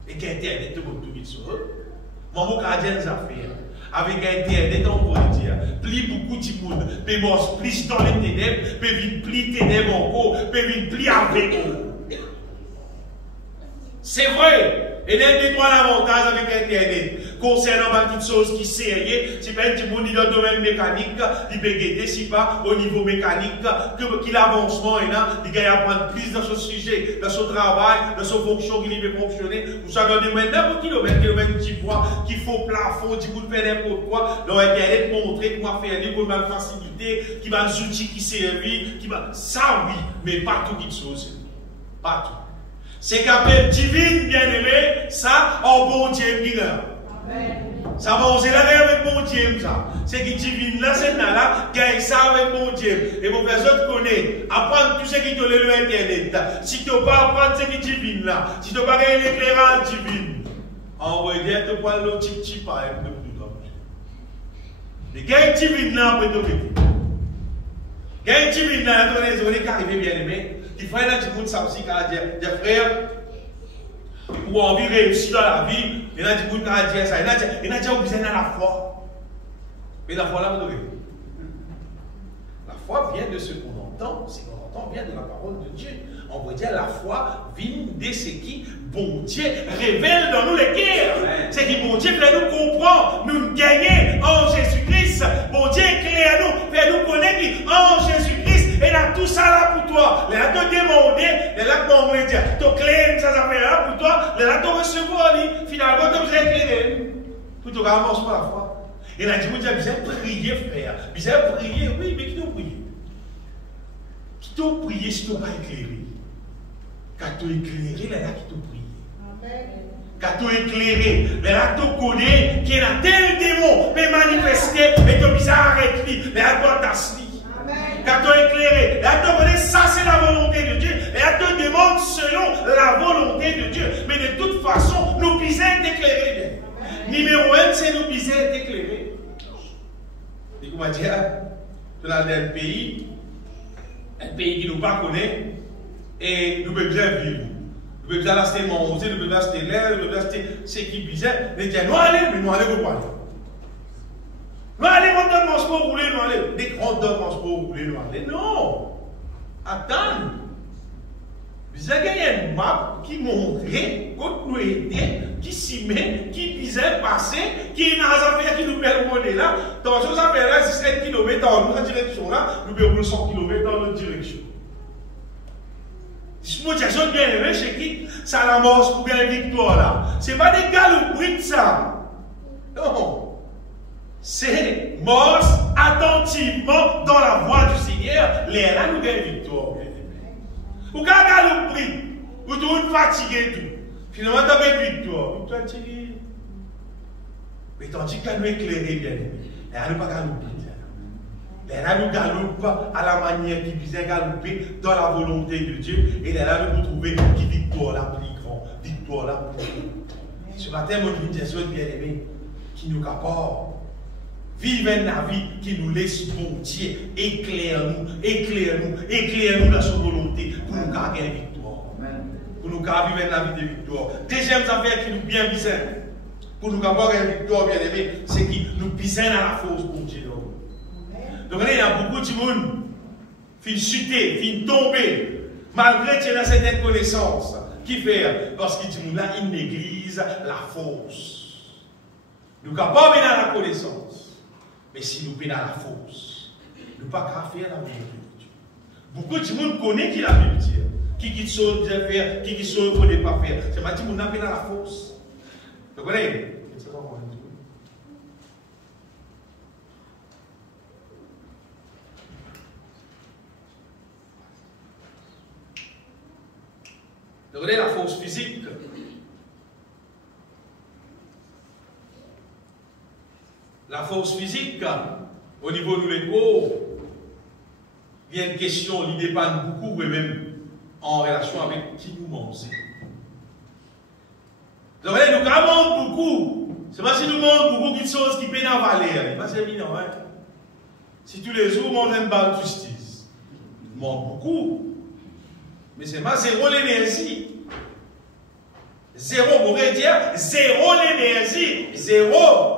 Et qu'Internet, tu comptes toutes les choses. Mon mot gardien des affaires. Avec Internet, on va dire, plie beaucoup de monde, mais moi, plie dans les ténèbres, mais vite plie ténèbres encore, mais vite plie avec eux. C'est vrai. Et il y a trois avantages avec Internet. Concernant ma petite chose qui est sérieux, si pas un petit monde dans le domaine mécanique, il peut guetter, si pas au niveau mécanique, qu'il avancement est là, il gagne à apprendre plus dans ce sujet, dans son travail, dans son fonction qu'il peut fonctionner. Vous savez, on est n'importe kilomètre, petit poids, qu'il faut plafond, du coup de faire n'importe quoi, dans Internet, montrer comment faire, qu'il y a une facilité, qu'il y a des outils qui servent, ça oui, mais pas tout qui chose. Pas tout. C'est qu'appelle divine, bien-aimé, ça, en bon Dieu, mineur. Ça va, on s'est là avec bon Dieu, ça. C'est que divine, là, c'est là, gagne ça avec bon Dieu. Et vos personnes connaissent, apprendre tout ce qui te le Internet. Si tu ne peux pas apprendre ce qui est divine, là, si tu ne peux pas gagner l'éclairage divine, envoyez dire, tu parles le petit pas, un peu plus tard. Mais gagne divine, là, après te mettre. Gagne divine, là, on est arrivé, bien-aimé. Il faut un petit bout de ça aussi, car des frères, ou envie de réussir dans la vie, il y a un petit bout de dire ça. Il y a besoin de la foi. Mais la foi là, vous devez. La foi vient de ce qu'on entend, c'est qu'on entend vient de la parole de Dieu. On peut dire la foi vient de ce qui bon Dieu révèle dans nous les guerres. C'est que bon Dieu fait nous comprendre, nous gagner en Jésus-Christ. Bon Dieu éclaire nous, fait nous connaître en Jésus-Christ. Et là, tout ça là pour toi. Là, tu demander, là, bon, on va dire, tu claimes ça, ça fait là pour toi. Là, tu recevoir, finalement, tu besoin d'éclairer. Pour te ramasser par la foi. Et là, tu me dis, besoin de prier, frère. Besoin de prier, oui, mais qui t'a prié? Qui t'a prié si tu n'as pas éclairé? Quand tu as éclairé, là, qui t'a prié? Amen. Quand tu as éclairé, là, tu connais qu'il y a tel démon peut manifester et tu as bizarre avec lui. Là, tu as quand tu as éclairé, là, tu connais ça, c'est la volonté de Dieu. Et là, tu demandes selon la volonté de Dieu. Mais de toute façon, nous bisons d'éclairer. Numéro 1, c'est nous bisons d'éclairer. Et comment dire, tu as un pays qui ne nous pas connaît, et nous pouvons bien vivre. Nous pouvons bien acheter manger, nous pouvons bien acheter l'air, nous pouvons bien acheter ce qui bizarre. Nous disons, nous allons, mais nous allons pas. Nous allons prendre le transport rouler, nous allons. Des grands transports rouler, nous allons. Non! Attends! Vous avez une map qui montre, quand nous aidons, qui s'y met, qui disait passer, qui est dans les affaires qui nous permettent là. Dans ces affaires-là, c'est 7 km dans notre direction là, nous pouvons 100 km dans notre direction. Si je me dis, bien aimé, c'est qui? Ça la mort pour bien victoire là. Ce n'est pas des galoperies ça. Non. C'est mort attentivement dans la voie du Seigneur. Là, nous gagnons victoire. Ou quand galoperie, ou tout fatigué tout. Finalement, tu as une victoire. Victoire, tu dis. Mais tandis que nous éclairé, bien aimé. Là, nous ne pas galoper. Là, nous galopons à la manière qui vise galoper dans la volonté de Dieu. Et là, nous trouvons qui victoire la plus grande. Victoire la plus grande. Ce matin, mon invitation bien aimé, qui nous capable. Vivre une vie qui nous laisse bon Dieu. Éclaire-nous dans sa volonté pour nous gagner la victoire. Pour nous vivre une vie de victoire. Deuxième affaire qui nous bien visent. Pour nous avoir une victoire bien aimé, c'est qui nous pisons dans la force pour Dieu. Donc là, il y a beaucoup de monde qui chuter, qui tomber, malgré qu'il y a certaines connaissances. Qui fait? Parce qu'il dit, là, il néglige la force. Nous ne pouvons pas venir dans la connaissance. Mais si nous venons dans la force, nous ne pouvons pas faire la volonté de Dieu. Beaucoup de monde connaît qui la Bible dit. Qui sauve de faire, qui sauve de ne pas faire. C'est pas dit qu'on a dans la force. Vous comprenez? Regardez la force physique. La force physique, au niveau de l'écho, il y a une question, il dépend beaucoup, même en relation avec qui nous mangeons. Regardez, nous avons beaucoup. C'est pas si nous mangeons beaucoup de choses qui peuvent avaler. C'est pas évident, hein? Si tous les jours, on mange une balle de justice, nous mangeons beaucoup. Mais ce n'est pas zéro l'énergie. Zéro, vous pourrez dire zéro l'énergie. Zéro.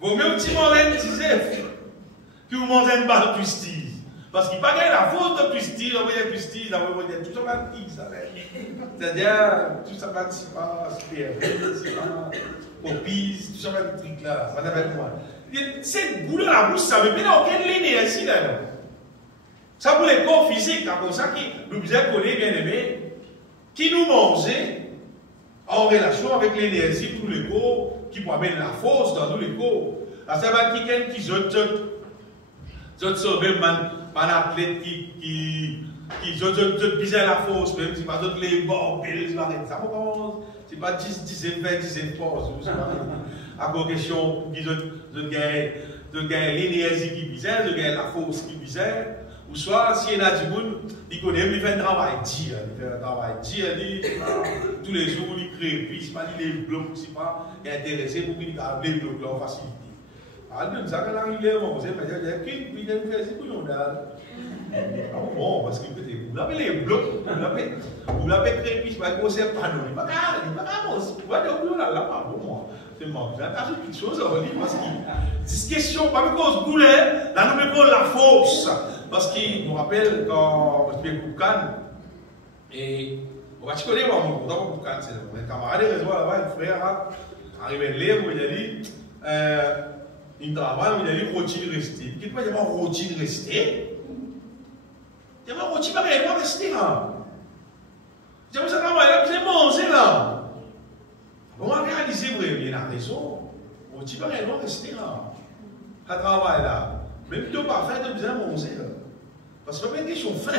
Vaut mieux que tu manges un petit œuf que vous mangez une barre de justice. Parce qu'il n'y a pas la faute de justice, on va dire justice, on va dire tout ça va dire ça. C'est-à-dire, tout ça va dire c'est pas popis, tout ça va dire truc là. Ça va être quoi? C'est boulot dans la bouche, ça ne veut pas aucune l'énergie là. Ça pour les corps physiques, comme ça, qui nous connaît bien aimé, qui nous mangeait en relation avec l'énergie pour les corps, qui peut amener la force dans tous les corps. Ça va être quelqu'un qui sauve un athlète qui bizarre la force, même si pas d'autres les bords, c'est pas 10 force. À quoi question, de gagner l'énergie qui bizarre, de gagner la force qui bizarre. Ou soit, si il y a du monde, il connaît, il fait un travail dur. Il fait un travail dur, tous les jours, il crée, puis c'est pas les blocs, c'est pas intéressé pour qu'il ait les blocs là en facilité. Alors, ça, quand il arrive, on sait pas dire, il y a une fait pour bon, parce que vous l'avez les blocs, vous l'avez créé, puis c'est pas gros, c'est pas non. Il n'est pas grave, vous voyez, là, pas bon, moi. C'est marrant, j'ai attaché quelque chose, on dit, parce que c'est question, pas à cause de boulet, là, nous mettons la force. Parce qu'il me rappelle quand je suis Koukan, et On va te connaître, mon content pour cancer. Mon camarade, il là-bas, un frère, arrivé à l'air, il a dit, il travaille, il a dit, routine rester. Qu'est-ce que tu vas routine rester? Tu vas routine pas rester là. Tu vas ça travailler là, tu vas manger là. On va réaliser, il a raison. Routine pas rester là. Ça travaille là. Mais plutôt pas faire, tu as besoin de manger là. Parce que tu as des chauffeurs.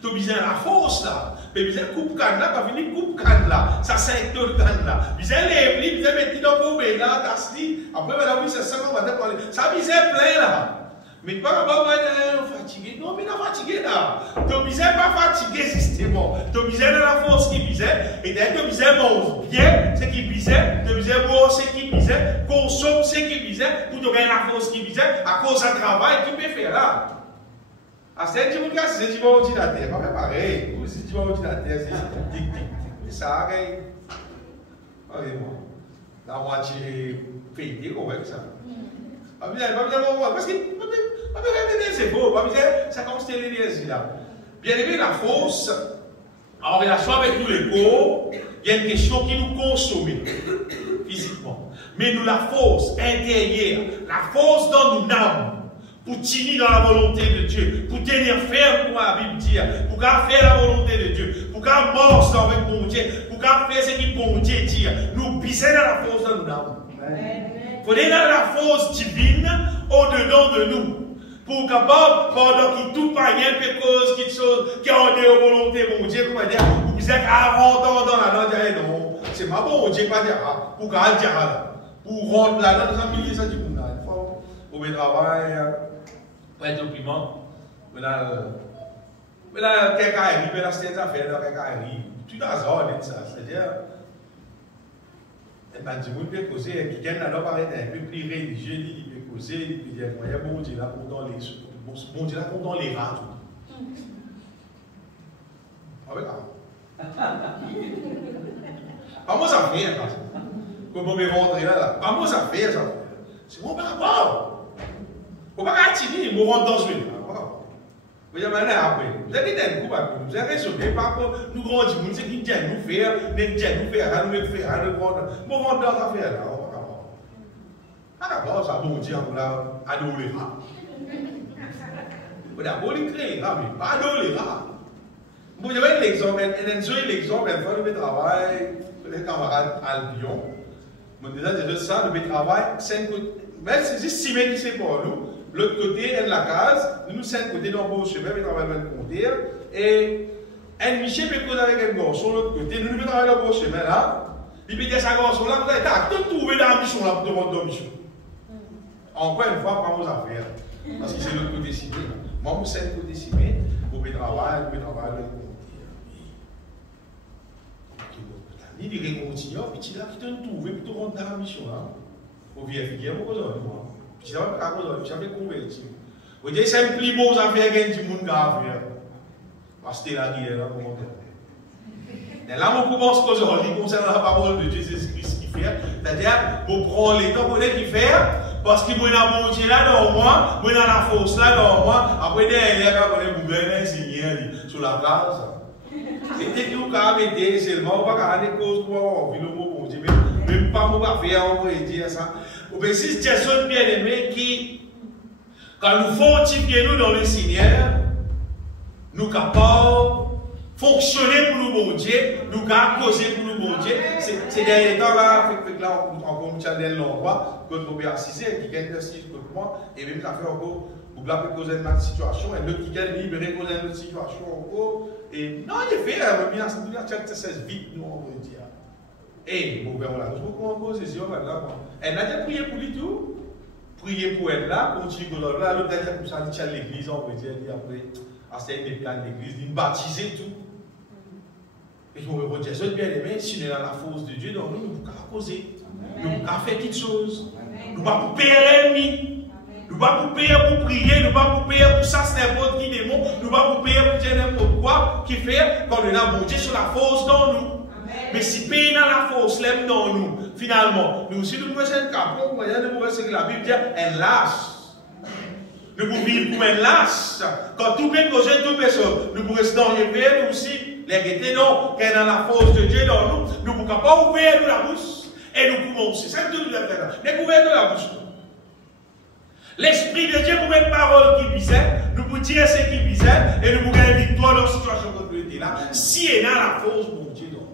Tu as besoin de la force là. Tu as besoin de coupe canne là. Tu as fini coupe canne là. Ça 5 tonnes canne là. Tu as besoin de lèvres, tu as mettre dans le poubelle là. Tu as assis. Après, madame, c'est ça qu'on va te parler. Ça a besoin plein là. Mais tu ne vas pas être fatigué. Non, mais tu es fatigué là. Tu as besoin de pas fatigué justement. Tu as besoin de la force qui besoin. Et tu as besoin de manger bien ce qui besoin. Tu as besoin de boire ce qui besoin. Consomme ce qui besoin. Pour te gagner la force qui besoin. À cause du travail que tu peux faire là. À ce moment-là, si tu vas au ordinateur, pas pareil. Si tu vas au ordinateur, c'est tic, tic, tic. Ça arrive. Regardez-moi. La moitié payée, on va ça. Pas besoin de voir. Parce que, pas besoin de c'est beau. Pas besoin, ça comme c'était l'énergie là. Bien aimé, la force, en relation avec tous les corps, il y a une question qui nous consomme physiquement. Mais nous, la force intérieure, la force dans nos âmes, pour tenir dans la volonté de Dieu, pour tenir ferme, pour la Bible dit, pour faire la volonté de Dieu, pour qu'on morce avec mon Dieu, pour qu'on fasse ce que bon Dieu dit. Nous bisons dans la force de nos âmes. Il faut aller dans la force divine au-dedans de nous. Pour capable, pendant qu'il tout païen fait cause, quelque chose qui a des volontés, mon Dieu, comment dire, vous disait qu'avant dans la langue, non, c'est pas bon, Dieu pas dire, pour qu'on dire là, pour rentrer là, dans un milieu, ça dit, il faut, au travail, pour être document, voilà, quelqu'un arrive, mais là, c'est des affaires, quelqu'un arrive, tout hasard, ça, c'est-à-dire, et bien, du monde peut causer, quelqu'un n'a pas arrêté un peu plus religieux, il peut causer, il peut dire, il y a bon Dieu là, bon Dieu là, dans les rats, tout. Ah oui, pas moi, ça fait, comment me rentrer là, pas moi, ça fait, ça. C'est mon rapport. Il ne faut pas attirer, il me rentre dans une. Vous avez après. Vous avez dit un coup, vous avez résolu par rapport nous grandissons, c'est qui vient nous faire, nous faire, nous prendre. Vous rentrez dans l'affaire là. Ah d'accord, ça bon Dieu, on l'a adoré. Vous avez créé là, mais pas adoré là. Vous avez l'exemple, l'exemple, une fois de travail, les camarades à Lyon. Vous avez déjà ça, de travail, 5 côtés. Mais c'est juste 6 mètres ici pour nous. L'autre côté est la case, nous 5 côtés dans le chemin, nous travaillons avec le compteur. Et un Michel peut causer avec un garçon de l'autre côté, nous travaillons dans le chemin là. Il peut dire ça garçon là, vous avez tout trouvé dans la mission là pour te rendre dans la mission. Encore une fois, pas vos affaires. Parce que c'est l'autre côté cimé. Moi, vous 5 côtés cimé, vous pouvez travailler avec le compteur. Il dit continue, puis tu l'as trouvé pour te rendre dans la mission là. Vous vérifiez, vous causez avec moi. Je vais convertir. Vous dites, c'est un plus beau affaire que du monde qui a fait. Parce que c'est la guerre, là, pour et là, on commence à causer concernant la parole de Jésus-Christ qui fait. C'est-à-dire, vous prenez les temps pour qui faire, parce qu'il y a un bon Dieu là dans moi, il y a la force là dans moi, après, derrière, on est gouverneur, Seigneur, sur la place. Et tout le cas, mais seulement, on va garder des causes pour avoir le mot bon Dieu. Même pas, on va faire, on va dire ça. Mais si c'est des bien-aimés qui, quand nous fortifions nous dans le Seigneur, nous sommes capables de fonctionner pour nous, bon Dieu, nous capables de causer pour nous, bon Dieu. Ces derniers temps là, encore un l'endroit, que nous pouvons assister, qui gagne assise contre moi, et même ça fait encore, vous pouvez causer une situation, et l'autre qui gagne libérer causer une autre situation encore. Et non, il fait, il y a 16 vite, nous, on va dire. Et, bon, ben voilà, nous pouvons poser si on va là. Elle a déjà prié pour lui tout. Prier pour elle là, continue comme là. L'autre dernier, comme ça, il tient l'église, on peut dire, après, à cette époque, l'église, il baptisé tout. Et je me répondre, Jésus bien aimé, si nous avons la force de Dieu, donc nous ne pouvons pas causer. Nous ne pouvons pas faire quelque chose. Nous ne pouvons pas payer l'ennemi. Nous ne pouvons pas payer pour prier, nous ne pouvons pas payer pour ça, c'est n'importe qui démon. Nous ne pouvons pas payer pour dire n'importe quoi qui fait quand on a bon Dieu sur la force dans nous. Mais si paye dans la force, l'aime dans nous, finalement, nous aussi, nous pouvons être capables, c'est que la Bible dit, elle lâche. Nous pouvons vivre comme elle lâche. Quand tout peut causer, tout peut sauver. Nous pouvons rester dans les pays, nous aussi, Les guettés, non, qui est dans la force de Dieu dans nous, nous ne pouvons pas ouvrir la bouche et nous pouvons aussi. C'est tout le temps. Mais ouvrir de la bouche. L'Esprit de Dieu pour mettre parole qui visait, nous pouvons dire ce qui visait et nous pouvons gagner victoire dans la situation que nous étions là. Si et dans la force, mon Dieu, non.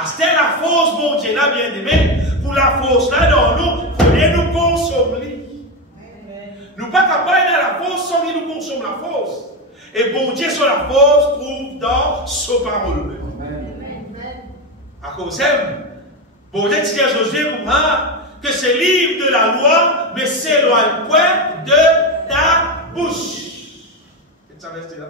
À ce la force, mon Dieu, là, bien aimé, pour la force là dans nous, il faut bien nous consommer. Nous ne sommes pas capables de la force sans que nous consommer la force. Et bon Dieu sur la force trouve dans sa parole. À cause de bon Dieu dit à Josué que ce livre de la loi ne s'éloigne point de ta bouche. Ça reste là.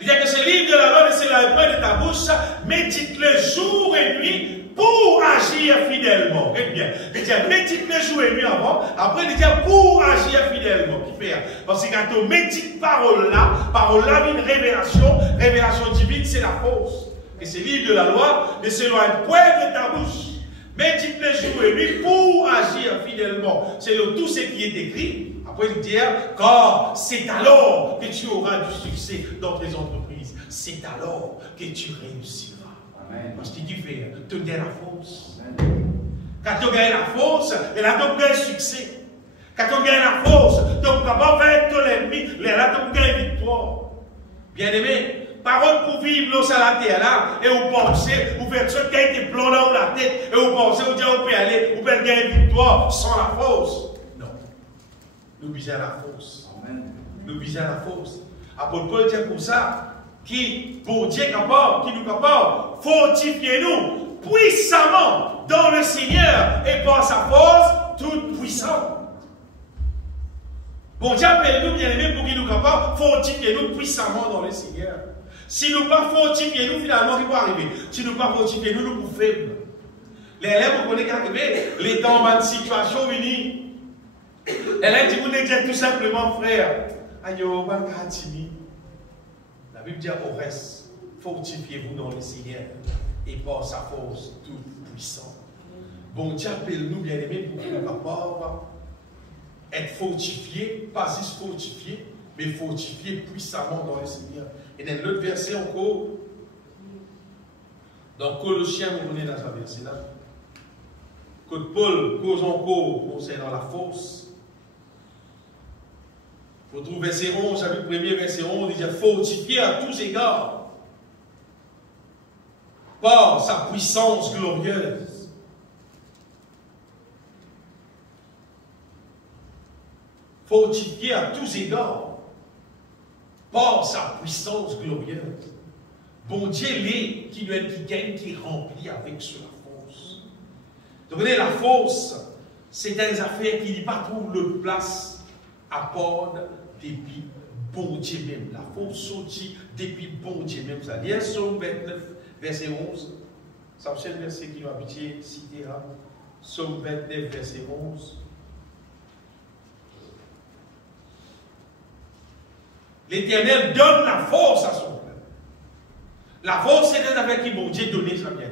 Il dit que ce livre de la loi ne s'éloigne point de ta bouche, médite-le jour et nuit pour agir fidèlement. Eh bien, il dit médite-le jour et nuit avant, après il dit pour agir fidèlement. Qui fait? Parce que quand on médite parole là, une révélation divine, c'est la force. Et ce livre de la loi ne s'éloigne point de ta bouche. Médite-le jour et nuit pour agir fidèlement. C'est tout ce qui est écrit. Après, il dit, car c'est alors que tu auras du succès dans tes entreprises. C'est alors que tu réussiras. Amen. Parce que tu fais, tu gagnes la force. Amen. Quand tu gagnes la force, et là, tu gagnes le succès. Quand tu gagnes la force, tu es capable de vaincre l'ennemi, et là, tu gagnes la victoire. Bien aimé, parole pour vivre l'eau sur la terre là, et vous pensez, vous faites ce qui a été plomb dans la tête, et vous pensez, vous dites, vous pouvez aller, vous pouvez gagner une victoire sans la force. Non. Nous visons la force. Amen. Nous visons la force. Apôtre Paul dit pour ça, qui, pour Dieu capable, qui nous capable, fortifiez nous puissamment dans le Seigneur et par sa force toute puissante. Bon Dieu appelle-nous bien aimés pour qu'il nous capable, fortifiez nous puissamment dans le Seigneur. Si nous ne pas fortifier nous, finalement, il va arriver. Si nous ne pas fortifier nous, nous pouvons faibles. Les élèves, vous connaissez qu'arriver, les temps dans une situation unie. Les élèves disent, vous n'êtes tout simplement frère. Aïe, on va timide. La Bible dit au reste, fortifiez-vous dans le Seigneur et par sa force toute puissante. Bon Dieu appelle-nous, bien aimés, pour que nous capables être fortifiés, pas juste fortifiés, mais fortifiés puissamment dans le Seigneur. Et dans l'autre verset encore, dans Colossiens, vous venez dans ce verset-là, que Paul cause encore concernant la force. Vous trouvez verset 11, chapitre 1er, verset 11, il dit fortifié à tous égards par sa puissance glorieuse. Fortifié à tous égards par sa puissance glorieuse. Bon Dieu l'est qui gagne, qui remplit avec sur la force. Donc, la force, c'est des affaires qui n'y pas trouve le place à part depuis bon Dieu même. La force sortit depuis bon Dieu même. C'est-à-dire, Psaume 29, verset 11. Ça, c'est le verset qui nous habitué citer. Psaume 29, verset 11. L'Éternel donne la force à son peuple. La force, c'est des affaires qui bon Dieu donné, ça bien.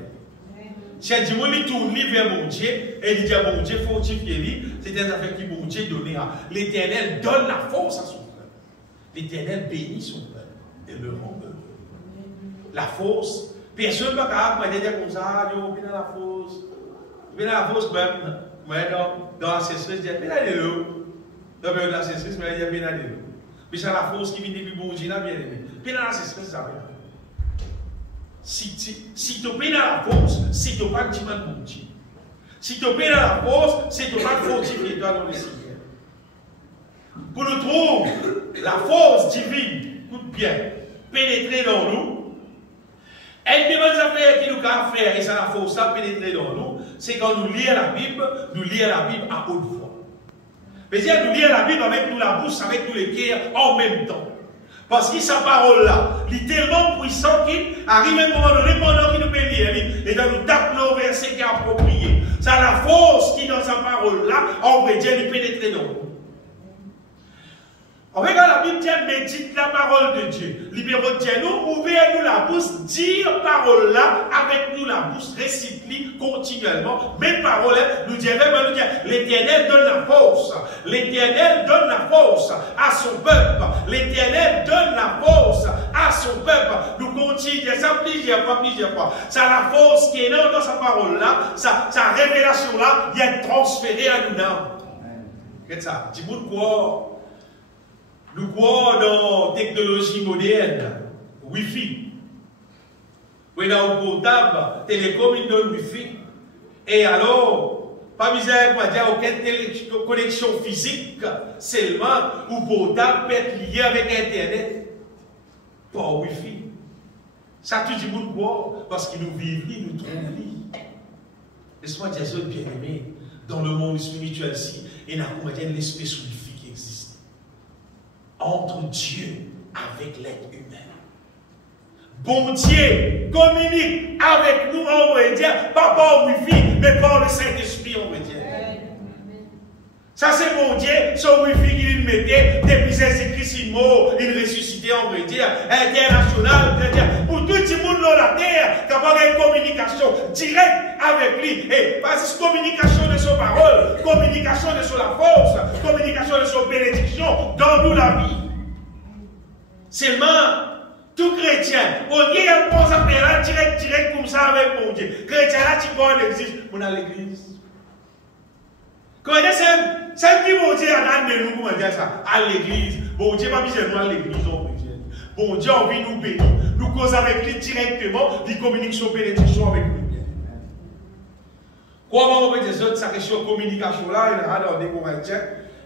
Si elle dit, il tourne vers mon Dieu, et il dit à mon Dieu, fortifiez-lui, c'est des affaires qui bon Dieu donné. L'Éternel donne la force à son peuple. L'Éternel bénit son peuple et le rend heureux. La force, personne ne va pas dire comme ça, yo, viens dans la force. Viens dans la force, même. Dans la sécheresse, je dis, viens dans l'eau. Dans la sécheresse, je dis, viens dans l'eau. Mais c'est la force qui vient depuis bon Dieu, là, bien aimé. Puis dans la sécheresse, ça vient. Si tu es dans la force, si tu n'as pas de bon Dieu. Si tu es dans la force, si tu n'as pas de fortifier toi dans le Seigneur. Pour nous trouver la force divine, écoute bien, pénétrer dans nous. Et des bonnes affaires qui nous a faire, et ça la force là pénétrer dans nous, c'est quand nous lisons la Bible à haute voix. Mais il y a nous lire la Bible avec nous la bouche, avec nous les cœurs en même temps. Parce que sa parole-là, elle est tellement puissante qu'il arrive à un moment donné pendant qu'il nous peut lire, et dans nous tape nos versets qui est approprié. Ça a la force qui dans sa parole-là, en vrai Dieu, il pénètre dans nous. On regarde la Bible, Dieu médite la parole de Dieu. Libérons Dieu, nous, ouvrez-nous la bouche, dire parole là, avec nous la bouche, récite continuellement. Mes paroles, nous dirons, l'Éternel donne la force. L'Éternel donne la force à son peuple. L'Éternel donne la force à son peuple. Nous continuons ça plusieurs fois. Ça la force qui est dans sa parole là, sa révélation là, il est transférée à nous. Qu'est-ce que ça? Dis-moi quoi? Nous croyons dans la technologie moderne, Wi-Fi. Oui, dans le portable, télécom, il donne Wi-Fi. Et alors, pas besoin de dire aucune connexion physique, seulement ou portable peut être lié avec Internet. Pas Wi-Fi. Ça, tout le monde croit, parce qu'il nous vit, nous trouve. Laisse-moi dire ça, bien aimé, dans le monde spirituel ici, il y a l'espèce Wi-Fi qui existe. Entre Dieu avec l'être humain. Bon Dieu communique avec nous, on va dire, pas par Wi-Fi, mais par le Saint-Esprit, on va dire. Ça, c'est mon Dieu, son Wi-Fi qu'il mettait, depuis Jésus-Christ, il mort, il ressuscité, on va dire, international, pour tout le monde dans la terre, qui a une communication directe avec lui. Et parce que communication de son parole, communication de son la force, communication de son bénédiction, dans nous la vie. Seulement, tout chrétien, au lieu de penser à faire direct comme ça avec mon Dieu. Chrétien là, tu vois l'existe, on a l'église. Comment dire, c'est qui mon Dieu a de nous, comment dire ça, à l'église. Bon Dieu, pas besoin de nous à l'église, non, chrétien. Bon Dieu, on vit nous bénir. Nous causons avec lui directement, il communique son bénédiction avec nous. Comment on peut dire ça, question communication là, il y a dans des Corinthiens.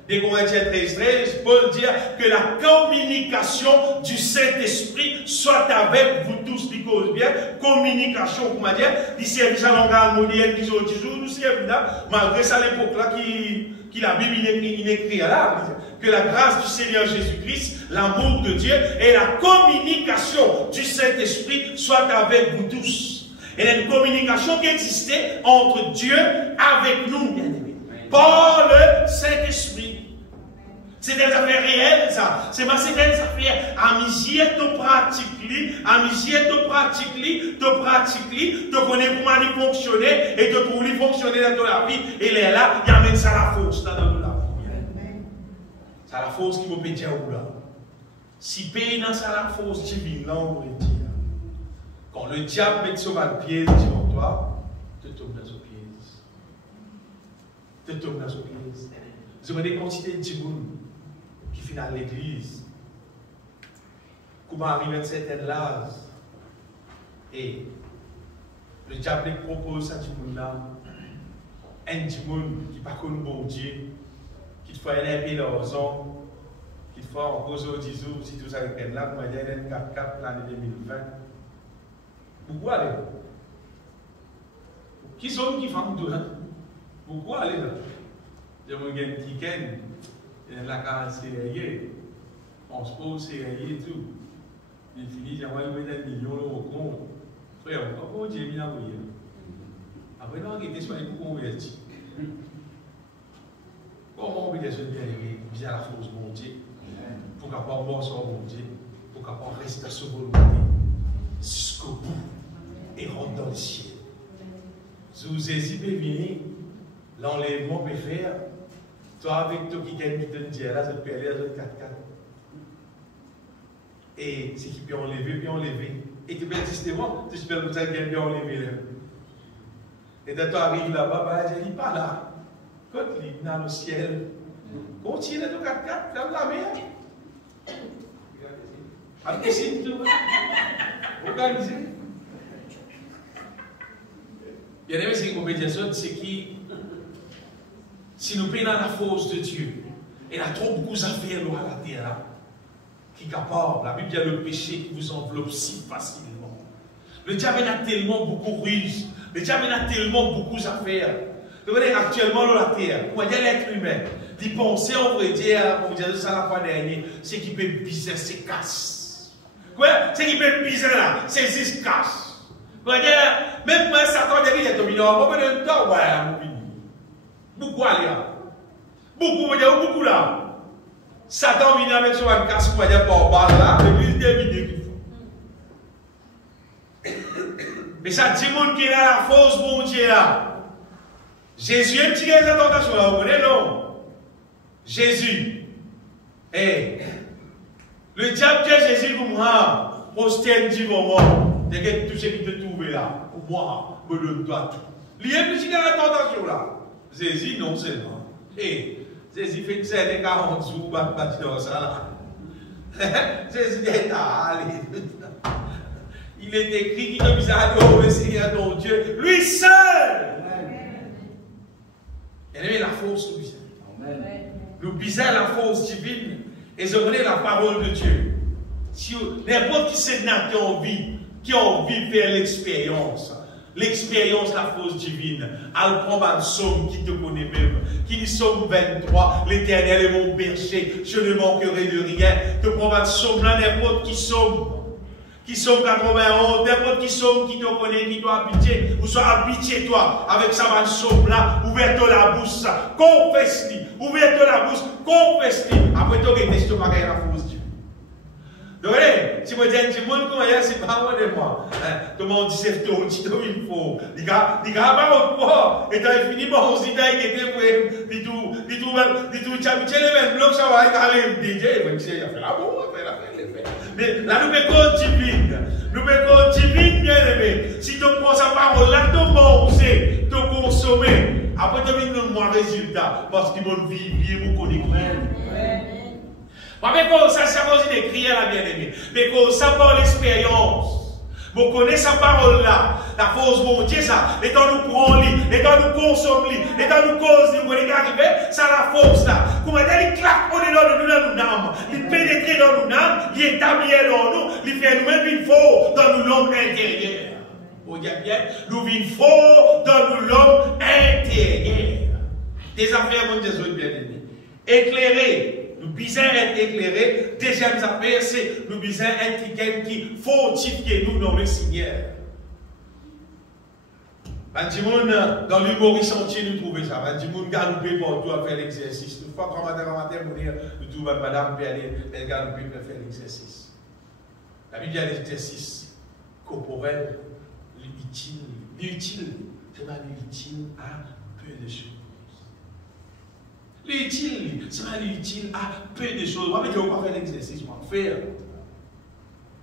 Des Corinthiens 13, Paul dit que la communication du Saint-Esprit soit avec vous tous, qui cause bien. Communication, comment dire, il service à langage moderne, qui sont toujours, nous servons là, malgré ça, l'époque là, qui la Bible il écrit là, que la grâce du Seigneur Jésus-Christ, l'amour de Dieu et la communication du Saint-Esprit soit avec vous tous. Et il y a une communication qui existait entre Dieu avec nous, bien aimés, par le Saint-Esprit. C'est des affaires réelles, ça. C'est des affaires. Amitié, tu pratiques, tu connais comment il fonctionner et tu trouves il fonctionner dans la vie. Et là, il amène ça la force dans la vie. C'est la force qui me peut dire là. Si pays dans ça la force divine, là, on pourrait dire. Quand le diable met sur le pied sur toi, tu tombes dans ce pied. Tu tombes dans ce pied. Je me dis quantité de gens qui finissent à l'église, comment arriver à une certaine âge, et le diable propose à du monde là, un du monde qui pas connu bon Dieu, qui te fait un peu d'argent, qui te fait en cause au 10 jours, si tout ça est là, comme il y a un 4 l'année 2020. Pourquoi aller? Qui sont qui font tout là? Pourquoi aller là? Il y a un petit Ken, il y a la case sérieux, on se pose sérieux et tout. Il finit, il y a des millions au compte. Frère, comment Dieu m'a envoyé? Après, non, il était sur les coups convertis. Comment on peut dire que bien aimé, via la force de mon Dieu, pour qu'à pas mort sur mon Dieu, pour qu'à pas rester sur volonté, jusqu'au bout, et rentrer dans le ciel. Si vous hésitez à venir, l'enlèvement peut faire. Toi, avec toi qui gagne, qui te dit, là, ça peut aller à 4-4. Et c'est qui peut enlever. Et tu peux justement, tu espères que ça gagne bien enlever. Et quand tu arrives là-bas, je dis pas là. Quand tu es dans le ciel, continue de 4-4, ferme la mer. Avec ici, tout. Organisez. Bien aimé, c'est qu'on peut dire ça, c'est qui. Si nous prenons la force de Dieu, il y a trop beaucoup d'affaires à la terre qui est capable. La Bible dit le péché qui vous enveloppe si facilement. Le diable a tellement beaucoup de ruses. Le diable a tellement beaucoup d'affaires. Vous voyez, actuellement dans la terre, comment dire l'être humain, d'y penser, on pourrait dire, comme dire ça la fois dernière, c'est qui peut biser, c'est casse. Quoi? C'est qui peut biser là, c'est juste casse. Vous voyez, même moi, Satan dit, il est tombé dans le temps, ouais, beaucoup aller là. Beaucoup là. Satan vient avec son casse-moyen par balle là, l'église dévidée qu'il faut. Mais ça dit monde qui est là, la fausse bon Dieu là. Jésus est tiré de tentation là, vous connaissez non? Jésus. Eh, le diable dit Jésus pour moi, posterne du moment, de tout ce qui te trouve là, pour moi, me donne-toi tout. Il est plus dans la tentation là. Jésus non seulement. Eh, Jésus fait que c'est des 40 jours, bâti dans ça là. Jésus est allé. Il est écrit qu'il ne vise à adorer le Seigneur ton Dieu, lui seul. Et la force nous vise. Nous visons la force divine et je connais la parole de Dieu. Si n'importe qui sénat qui a envie de faire l'expérience, la force divine, elle prend un psaume qui te connaît même, qui dit Psaume 23, l'Éternel est mon berger, je ne manquerai de rien. Te prends un psaume là, n'importe qui somme 91, n'importe qui somme qui te connaît, qui doit habiter, ou soit habitué toi avec sa main somme là, ouverte la bouche, confesse-lui, ouverte la bouche, confesse-lui. Après toi, tu testes pas la force Dieu. Donc, si vous dites, si vous dites, c'est pas moi de moi. Tout le monde dit, c'est tout, il faut. Il n'y a pas quoi. Et tu as fini, bon, si tu as été pour tu as habitué les mêmes blocs, ça va aller, DJ, il a fait la bonne, il a fait l'effet. Mais là, nous mettons divine, bien aimé. Si tu prends sa parole, là, tu manger, tu consommer. Après, tu as mis le résultat. Parce qu'ils vont vivre, vous connaissez. Mais comme ça, c'est à cause de crier la bien-aimée. Mais comme ça, par l'expérience, vous connaissez sa parole là, la force, mon Dieu, ça, et quand nous prenons, et quand nous consommons, et quand nous causons, vous voyez arriver, ça la force là. Comment dire, il claque, on est dans nous âmes, il pénètre dans nous âmes, il établit dans nous, il fait nous-mêmes une faux dans nous l'homme intérieur. Vous voyez bien, nous vivons faux dans nous l'homme intérieur. Des affaires, mon Dieu, bien-aimés. Éclairés. Nous besoin être éclairés. Deuxième affaire, c'est nous besoin être quelqu'un qui fortifie nous dans le Seigneur. Dans l'humorisme entier, nous trouvons ça. Nous galoper partout à faire l'exercice. Nous fois matin, nous trouvons madame peut aller galoper pour faire l'exercice. La Bible a l'exercice corporel, l'utile. L'utile, c'est pas l'utile à peu de choses. L'utile, c'est pas l'utile à peu de choses. Moi, je ne vais pas faire l'exercice, moi. Faire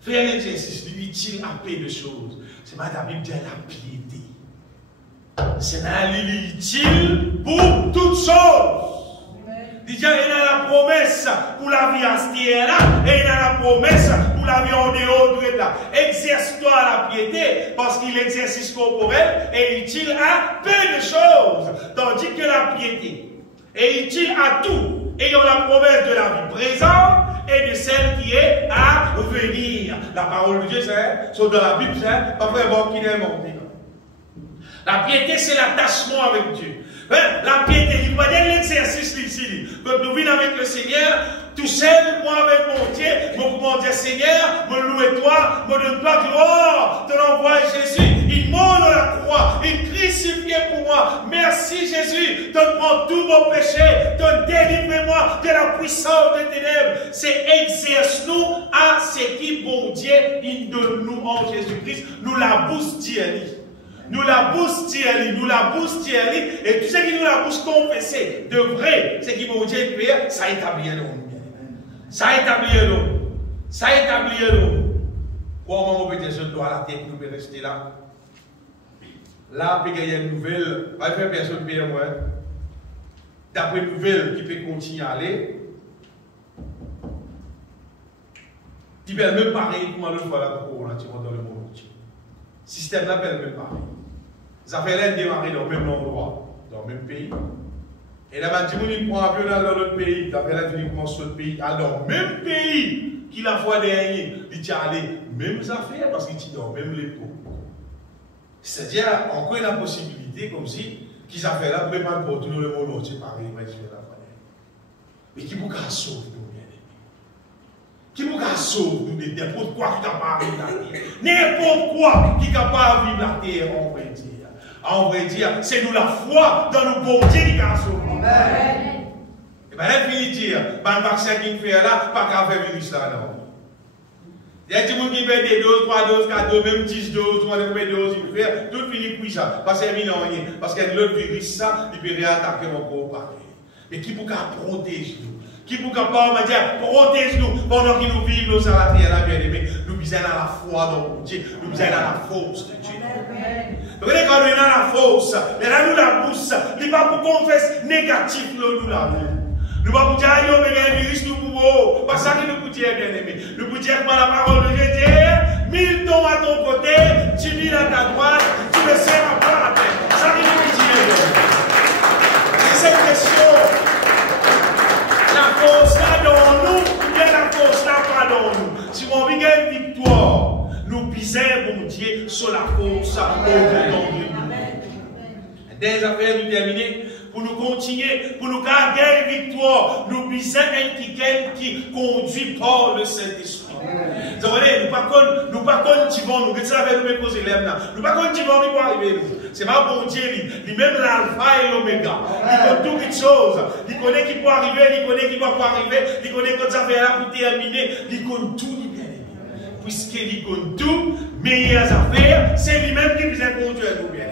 l'exercice, l'utile à peu de choses. C'est pas la Bible dit la piété. C'est l'utile pour toutes choses. Déjà, il y a la promesse pour la vie à cette terre-là, et il y a la promesse pour la vie en dehors de là. Exerce-toi la piété, parce qu'il exercice corporel est utile à peu de choses. Tandis que la piété est utile à tout, ayant la promesse de la vie présente et de celle qui est à venir. La parole de Dieu, c'est dans la Bible, c'est pas vraiment qu'il est inventé. La piété, c'est l'attachement avec Dieu. La piété, il va dire l'exercice ici. Quand nous vivons avec le Seigneur, tout seul, moi avec mon Dieu, mon Dieu Seigneur, me louer toi, me donne toi gloire, te l'envoie Jésus. Il monte dans la croix, il crucifié pour moi. Merci Jésus, te prends tous mon péchés, te délivre-moi de la puissance des ténèbres. C'est exerce-nous à ce qui, bon Dieu, il donne nous en Jésus-Christ. Nous la bouche Thierry. Nous la bouche Thierry, et tout ce qui nous la bouche confesser, de vrai, ce qui, bon Dieu, fait, ça établit nous. Ça établit nous. Ça établit nous. Comment on peut dire je dois la tête, nous peut rester là. Là, il y a une nouvelle, pas faire personne bien moi. D'après une nouvelle qui peut continuer à aller, qui peut même pareil pour le voir là pour dans le monde entier. Le système là peut même pareil. Ça fait l'aide démarrer dans le même endroit, dans le même pays. Et là, il prend un avion dans l'autre pays, d'après la vie, commence l'autre pays, dans le même pays qu'il la fois dernière, il tient allé, mêmes affaires parce qu'il tient dans le même l'épaule. C'est-à-dire, encore une possibilité, comme si, qu'ils affaires là, même pas pour tout le monde entier, pareil, mais je vais la faire. Mais qui vous a sauvé, nous, bien aimés? Qui vous a sauvé, nous, de n'importe quoi qui n'a pas arrivé la terre? N'importe quoi qui n'a pas arrivé la terre, on va dire. En vrai dire, c'est nous la foi dans le bon Dieu qui a sauvé. Et bien, elle finit de dire, le vaccin qui fait là, pas qu'à faire virus là, non. Il y a des gens qui fait des doses, 3 doses, 4 doses, même 10 doses, 3 doses, il fait, tout finit pour ça. Parce qu'il y a rien. Parce qu'il y a l'autre virus, ça, il peut réattaquer encore par mais qui pour protéger nous? Qui pour capable dire, protège-nous pendant que nous vivons nos salariés là, bien aimés. Nous besoin dans la foi dans Dieu, nous besoin dans la force de Dieu. Vous voyez, quand nous sommes dans la force, mais là nous la pousse, il n'est pas pour qu'on fasse négatif, nous la vie. Nous ne pouvons pas dire, il y a un virus, nous pouvons. Pas ça que nous pouvons dire, bien aimé. Nous pouvons dire, par la parole de Dieu, 1000 tons à ton côté, 10 000 à ta droite, tu me seras pas à terre. Ça que nous pouvons dire. C'est cette question. La force là dans nous, ou bien la force là pas dans nous. Si on veut une victoire, nous pisons, mon Dieu, sur la force au dedans de nous. Des affaires nous terminer. Pour nous continuer, pour nous garder une victoire, nous puissions être quelqu'un qui conduit par le Saint-Esprit. Vous voyez, nous ne pas nous nous ça avec nous causer l'air. Nous pas qu'on nous pour arriver. C'est pas bon Dieu, lui même l'alpha et l'oméga. Il connaît toutes les choses. Il connaît qui peut arriver, il connaît qui ne va pas arriver, il connaît quand ça fait là pour terminer, il connaît tout, il bien. Puisqu'il connaît tout, meilleures affaires, c'est lui-même qui nous a conduit à nous bien.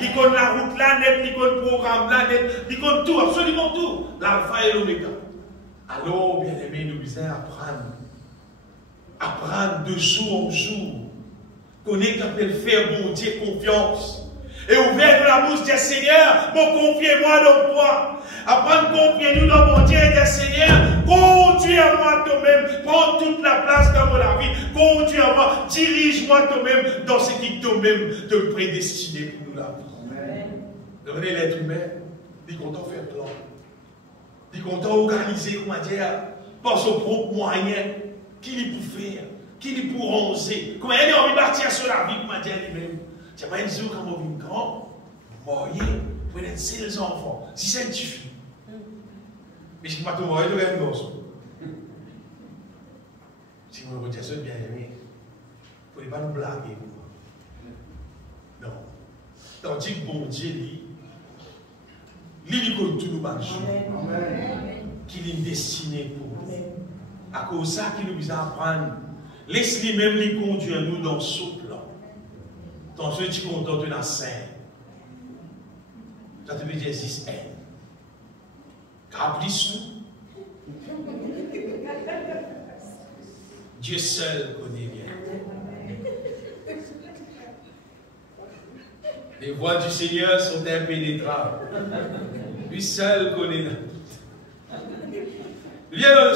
Il connaît la route là net, il connaît le programme là net, il connaît tout, absolument tout. L'alpha et l'oméga. Alors, bien aimé, nous devons apprendre. Apprendre de jour en jour. Connaître quand elle fait bon Dieu confiance. Et ouvrir de la bouche des Seigneur, bon, confiez-moi dans toi. Apprendre confier-nous dans mon Dieu des Seigneur. Conduis-moi toi-même. Prends toute la place dans mon vie. Conduis-moi. Dirige-moi toi-même dans ce qui toi-même te prédestiné pour nous la vie. Devenez l'être humain. Il est content de faire plan. Il est content d'organiser, comment dire, par son propre moyen. Qu'il est pour faire. Qu'il est pour roncer. Comment il a envie de partir sur la vie, comment dire lui-même. C'est pas une jour quand on vit grand, moyen, pour être ses enfants. Si c'est un petit fille. Mais je ne sais pas tout moyen de rien gosse. Si vous me dites ça, bien aimé, il ne faut pas nous blaguer. Non. Tandis que bon Dieu, lui connaît tout nous marcher. Qu'il est destiné pour nous. À cause de ça, qu'il nous a apprendre. Laisse-lui même les conduire nous dans ce plan. Dans ce qui content de la scène. Ça te veut dire 6 N. Car plus nous. Dieu seul connaît bien. Les voies du Seigneur sont impénétrables. Lui seul connaît tout. Viens dans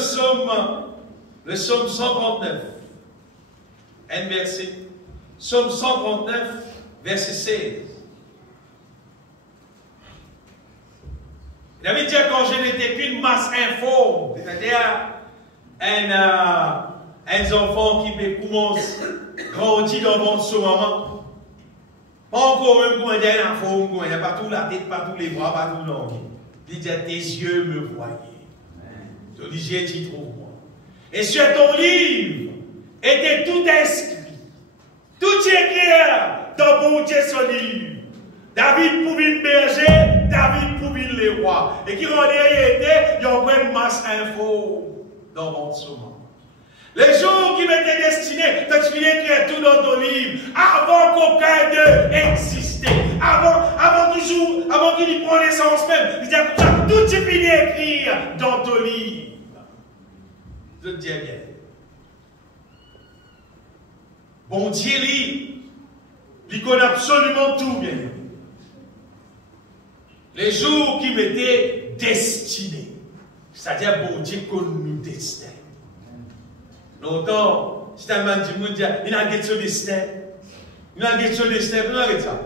le psaume 139. Un verset. Psaume 139, verset 16. David dit quand je n'étais qu'une masse informe, c'est-à-dire un enfant qui commence à grandir dans votre son maman. Pas encore même quand il y a un informe, il n'y a pas tout la tête, pas tous les bras, pas tout l'angle. Il dit tes yeux me voyaient. Ton yeux t'y trouves moi. Et sur ton livre était tout inscrit. Tout est clair dans bon Dieu son livre. David pouvait le berger, David pouvait le roi. Et qui rendait était, il y a une masse info dans mon sommet. Les jours qui m'étaient destinés, tu finis écrire tout dans ton livre, avant qu'aucun d'eux existait. Avant qu'il y prenne naissance même. Il dit comme ça, tout est fini écrire dans ton livre. Je te dis bien. Bon Dieu, il connaît absolument tout, bien. Les jours qui m'étaient destinés, c'est-à-dire bon Dieu connaît nous destin. Longtemps, c'est un man qui me dit, il a un destin. Il a un destin, il arrête ça.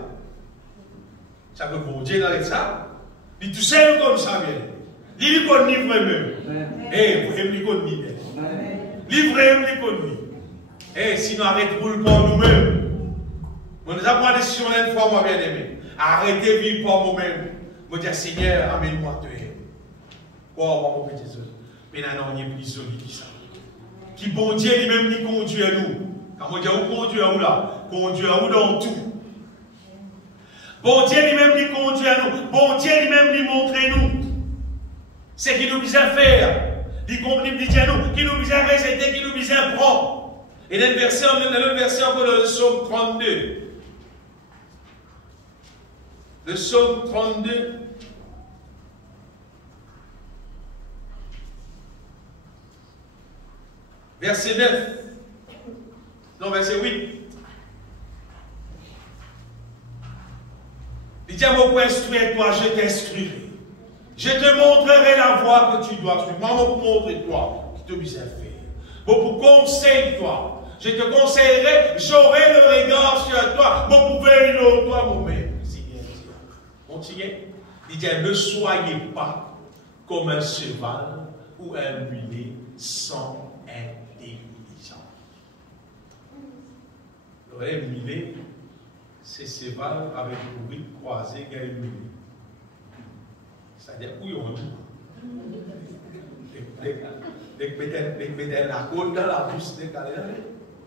Ça veut bon Dieu, il arrête ça. Il tout seul comme ça, bien. Il connaît vraiment. Eh, vous aimez, il connaît. Il vraiment, il connaît. Eh, sinon, arrête roule pour nous-mêmes. On nous a pris la décision une fois, moi bien aimé. Arrêtez de vivre pour moi-même. Je dis, Seigneur, amène-moi toi. Quoi, on va mon petit Jésus. Mais là, non, il est plus solide que ça. Qui bon Dieu lui-même nous conduit à nous. Quand on dit, où conduit à où là? Conduit à où dans tout. Bon Dieu lui-même nous conduit à nous. Bon Dieu lui-même nous montre nous. C'est qui nous besoin faire. Dit nous, qui nous besoin réciter, qui nous besoin prendre. Et dans le verset, encore dans le psaume 32. Le psaume 32. Verset 9. Non, verset 8. Il dit à mon point, instruis-toi, je t'instruirai. Je te montrerai la voie que tu dois suivre. Moi, pour montrer toi, qui te besoin faire. Bon, pour conseiller-toi. Je te conseillerai, j'aurai le regard sur toi. Bon, pour faire une toi, moi-même. C'est bien dit. Continuez. Il dit, ne soyez pas comme un cheval ou un mulet sans intelligence. Le mulet, c'est cheval avec une bride croisée qui a une mulet. C'est-à-dire, où il y a un la côte dans la bouche,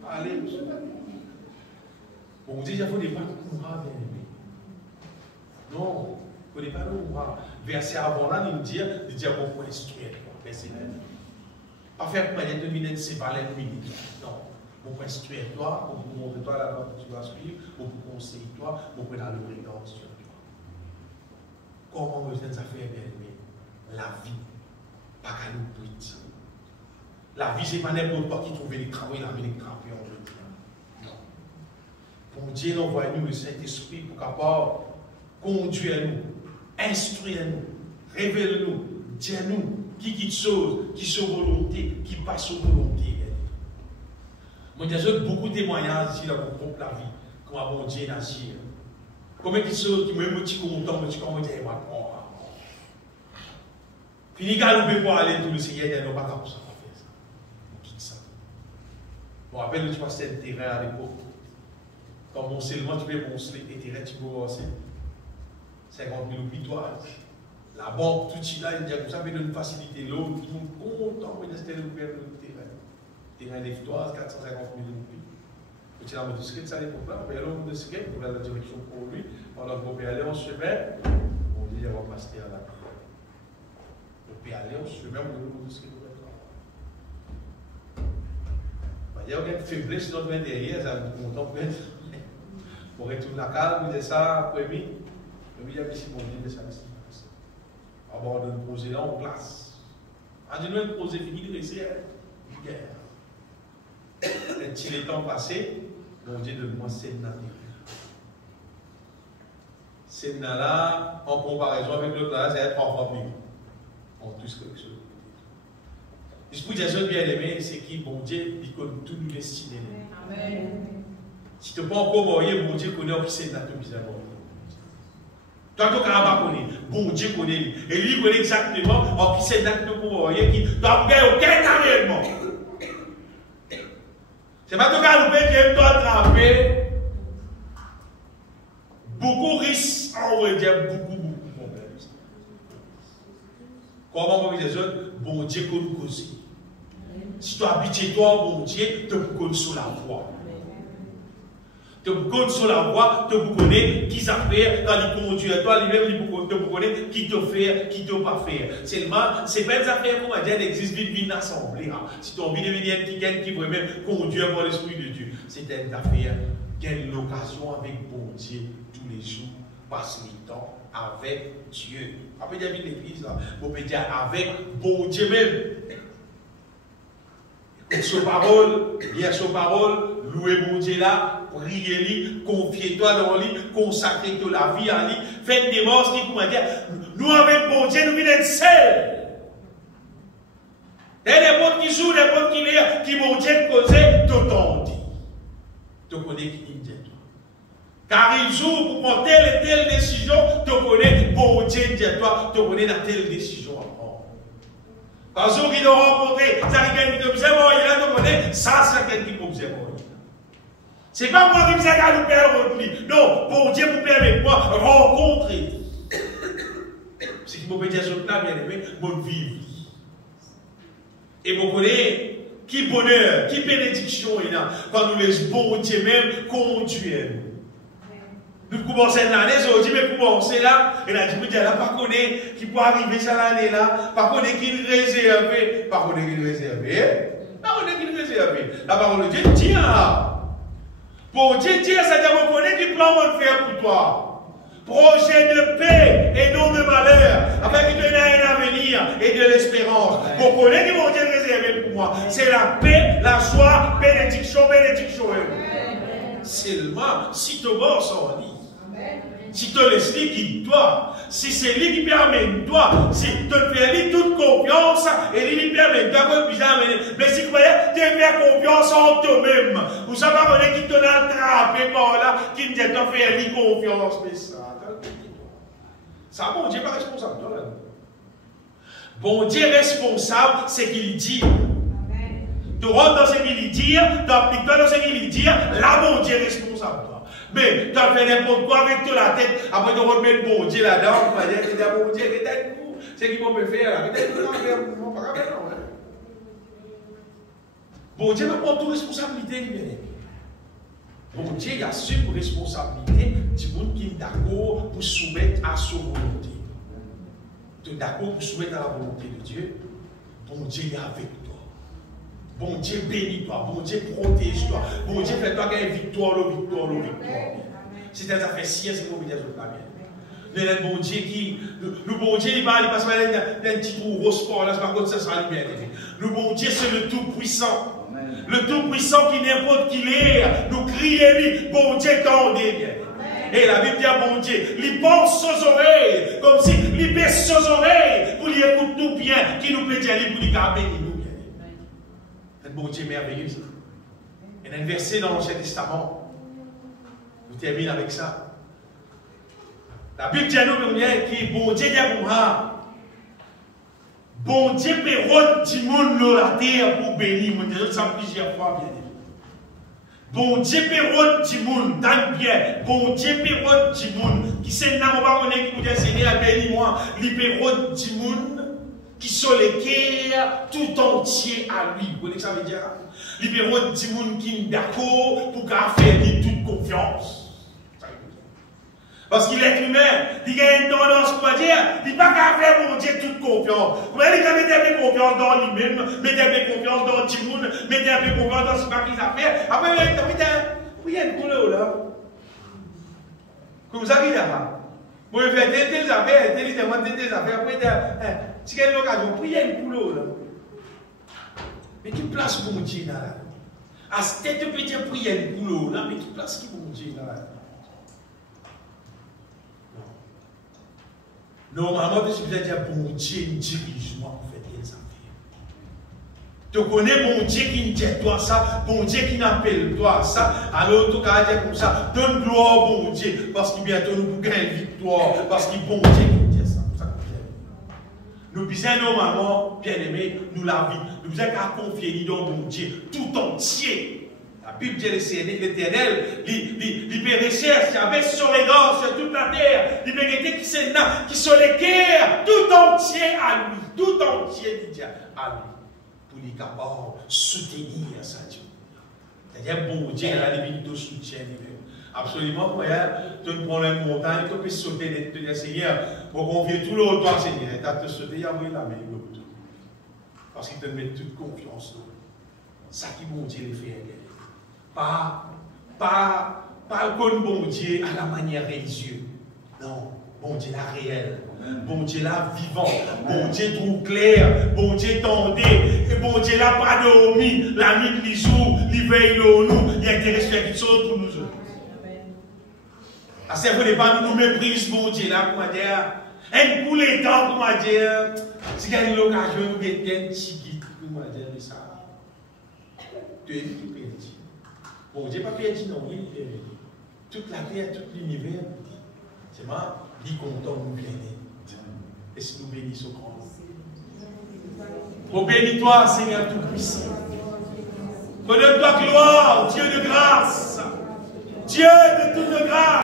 allez, on dit, il faut des pas courants, bien aimé. Non, il ne faut pas courants. Verset avant là, il dit, bon, pour instruire, verset 9. Pas faire pour manière de miner, c'est pas l'ennemi. Non, pour instruire toi, pour montrer toi la voie que tu vas suivre, pour conseiller toi, pour prendre le regard sur toi. Comment vous faites ça faire, bien aimé? La vie, pas qu'à nous brûler. La vie, ce n'est pas n'importe quoi qui trouve les travaux, il a mis les travaux en le temps. Non. Pour Dieu, envoie-nous le Saint-Esprit pour capable conduire nous, instruire nous, révèle-nous, dis-nous qui quitte chose, qui se volonté, qui passe aux volontés. Moi, j'ai beaucoup de témoignages ici dans mon propre la vie, comment bon Dieu n'a agi. Combien de choses qui me motivent content, mais tu commences à dire, fini galouper pour aller tout le Seigneur, il n'y a pas comme ça. Je me rappelle que tu passais le terrain à l'époque. Quand mon seulement, tu peux monceler les terrains, tu peux avancer. 50 000 victoires. La banque, tout ça, il dit que ça peut nous faciliter l'eau, tout le monde content, mais c'était le terrain. Terrain des victoires, 450 000 roupies. Petit là, on discute ça à l'époque là, mais l'homme de discute, pour la direction pour lui, pendant qu'on peut aller en chemin, on dit, il va passer à la pierre. On peut aller en chemin, on peut discuter. Il y a une faiblesse dans le derrière, ça nous monte peut-être. On retourne la calme, il dit ça, premier. Il y a ici pour dire ça. Alors, on nous poser là en place. On dit nous poser fini de laisser une guerre. Et si les temps passés, on dit de moi c'est naturel. C'est là, en comparaison avec l'autre là, c'est être trois fois plus. On touche quelque chose. Je vous dis à ceux bien aimés, c'est qui, bon Dieu, il connaît tout nous destiné. Amen. Si tu n'es pas encore marié, bon Dieu connaît qui c'est notre bizarre. Toi, tu n'as pas connu. Bon Dieu connaît. Et lui connaît exactement qui c'est notre marié qui ne doit pas aucun environnement. C'est pas tout cas qui aime toi attraper. Beaucoup risques, on va dire beaucoup de problèmes. Comment on va dire ça? Bon Dieu connaît aussi. Si tu habites chez toi, bon Dieu, tu connais sur la voie. Tu connais sur la voie, tu connais qui ça fait, quand il conduit à toi, lui-même, tu connais qui te fait, qui ne te pas faire. Seulement, ce n'est pas des affaires comme Dieu existe vite une assemblée. Si tu as envie de devenir quelqu'un qui veut même conduire par l'Esprit de Dieu, c'est une affaire qui a une occasion avec bon Dieu tous les jours, passe le temps avec Dieu. Après, il y a l'église là, on peut dire avec bon Dieu même. Sa parole, lire sa parole, louer mon Dieu là, prier lui, confier-toi dans lui, consacrer toute la vie à lui, faites des morts qui comment dire, nous avec mon Dieu, nous venons seuls. Et des potes qui jouent, des potes qui lire, qui mon Dieu causait, d'autant dit. Tu connais qui dit toi. Car il joue pour prendre telle et telle décision, tu connais, bon Dieu dit toi, tu connais la telle décision à prendre. Quand ceux qui l'ont rencontré, ça qui ont dit, ça c'est quelqu'un qui peut observer. Ce n'est pas moi qui me dis à nous faire non, bon Dieu vous permet avec moi rencontrer. Ce qui me dit à ce là, bien aimé, bonne vie. Et vous connaissez qui bonheur, qui bénédiction il a quand nous laissons bon Dieu même conduire. Nous commençons l'année, aujourd'hui, mais commencer là, et là, je me dis, là, pas connaît qui peut arriver cette année-là, pas connaît qui est réservé, pas connaît qui est réservé, pas connaît qui est réservé. La parole de Dieu dit, pour Dieu, c'est-à-dire qu'on connaît qui plan de faire pour toi. Projet de paix et non de malheur, afin qu'il te donne un avenir et de l'espérance. Pour connaître qui mon Dieu réservé pour moi, c'est la paix, la joie, bénédiction, bénédiction. Seulement, si tu bosses en lit, si tu laisses lui qui toi, si c'est lui qui permet toi, si tu fais lui toute confiance et lui permet toi comme bizarre, mais si tu fais confiance en toi-même, vous savez pas qui te l'a attrapé par là, qui me dit tu fais lui confiance, mais ça, bon Dieu pas responsable. Bon Dieu responsable, c'est qu'il dit. Tu rentres dans ce qu'il dit, tu appliques dans ce qu'il dit, là bon Dieu responsable. Mais tu as fait n'importe quoi avec toute la tête, après tu remets le bon Dieu là-dedans, tu vas dire que bon Dieu, c'est qui vont me faire là. Bon Dieu va prendre toute responsabilité, libéré. Bon Dieu, il assume responsabilité du monde qui est d'accord pour soumettre à sa volonté. Tu es d'accord pour soumettre à la volonté de Dieu. Bon Dieu est avec toi. Bon Dieu bénis-toi. Bon Dieu protège-toi. Bon Dieu fait-toi gagner victoire, le victoire, le victoire. C'est ça fait science et providence de la bien. Le bon Dieu qui. Le bon Dieu, il passe par un petit trou au sport, là, c'est pas comme ça, ça va bien. Le bon Dieu, c'est le Tout-Puissant. Le Tout-Puissant qui n'importe qui l'est, nous crions lui, bon Dieu, tendez bien. Et la Bible dit à bon Dieu, il pense aux oreilles, comme si il baisse aux oreilles, pour lui écouter tout bien, qui nous peut dire, pour lui bénir nous bien. C'est bon Dieu merveilleux. Il y a un verset dans l'Ancien Testament, nous terminons avec ça. La Bible dit à nous, qui bon Dieu dit à moi, bon Dieu peut rendre du monde dans la terre pour bénir. Mon Dieu, ça plusieurs fois, bien. Bon Dieu peut rendre du monde, tant bien. Bon Dieu peut rendre du monde. Qui s'est n'a pas connaître qui vous dit, Seigneur, bénis-moi. Il peut rendre du monde qui sont les cœurs tout entier à lui. Vous connaissez ce que ça veut dire? Il peut rendre du monde qui est d'accord pour faire toute confiance. Parce qu'il est humain, il a une tendance pour dire, il n'a pas qu'à faire mon Dieu toute confiance. Il a mis un peu confiance dans lui-même, mettez un peu confiance dans le monde, mettez un peu confiance dans ce qu'il a fait. Après, il y a une couleur là. Comme ça, il y a. Vous pouvez faire des affaires, des affaires, après, si il y a une occasion, il y a une couleur là. Mais qui place mon Dieu là? À cette tête, peut dire, il y a une couleur là, mais qui place qui mon Dieu là? Normalement, tu peux dire, bon Dieu, dirige-moi pour faire des affaires. Tu connais bon Dieu qui dit toi ça, bon Dieu qui n'appelle toi ça, alors tu vas dire comme ça, donne gloire au bon Dieu, parce qu'il bientôt nous pouvons gagner victoire, parce qu'il bon Dieu qui dit ça. Nous besoin normalement, bien aimé, nous la vie, nous besoin qu'à confier dans bon Dieu tout entier. La Bible dit l'Éternel, il peut rechercher avec sur les dents, sur toute la terre, il peut rester qui sont les cœurs tout entier à lui, tout entier à lui, pour lui capable soutenir sa Dieu. C'est-à-dire, bon Dieu, il a la limite de soutien lui-même. Absolument, tu prends une montagne, tu peux sauter, tu dis Seigneur, pour confier tout le toi, Seigneur, tu as te sauter, il y a la main, parce qu'il te met toute confiance. Ça qui bon Dieu les fait. Pas le bon Dieu à la manière religieux. Non, bon Dieu la réel. Bon Dieu la vivant. Bon Dieu tout clair. Bon Dieu tendé. Et bon Dieu la pas dormi. La nuit, les jours, l'hiver, nous. Il y a des respects pour nous autres. À ce n'est pas nous méprise, bon Dieu là, comment dire. Un coup les temps, comment dire. Si il y a une occasion, nous mettons un petit guide, comment dire, mais ça. Tu es qui peut dire. Bon Dieu, pas perdu non, il est venu. Toute la terre, tout l'univers, c'est moi, il est content de nous bénir. Et si nous bénissons grand. Oh, bénis-toi, Seigneur Tout-Puissant. Donne-toi gloire, Dieu de grâce. Dieu de toute grâce.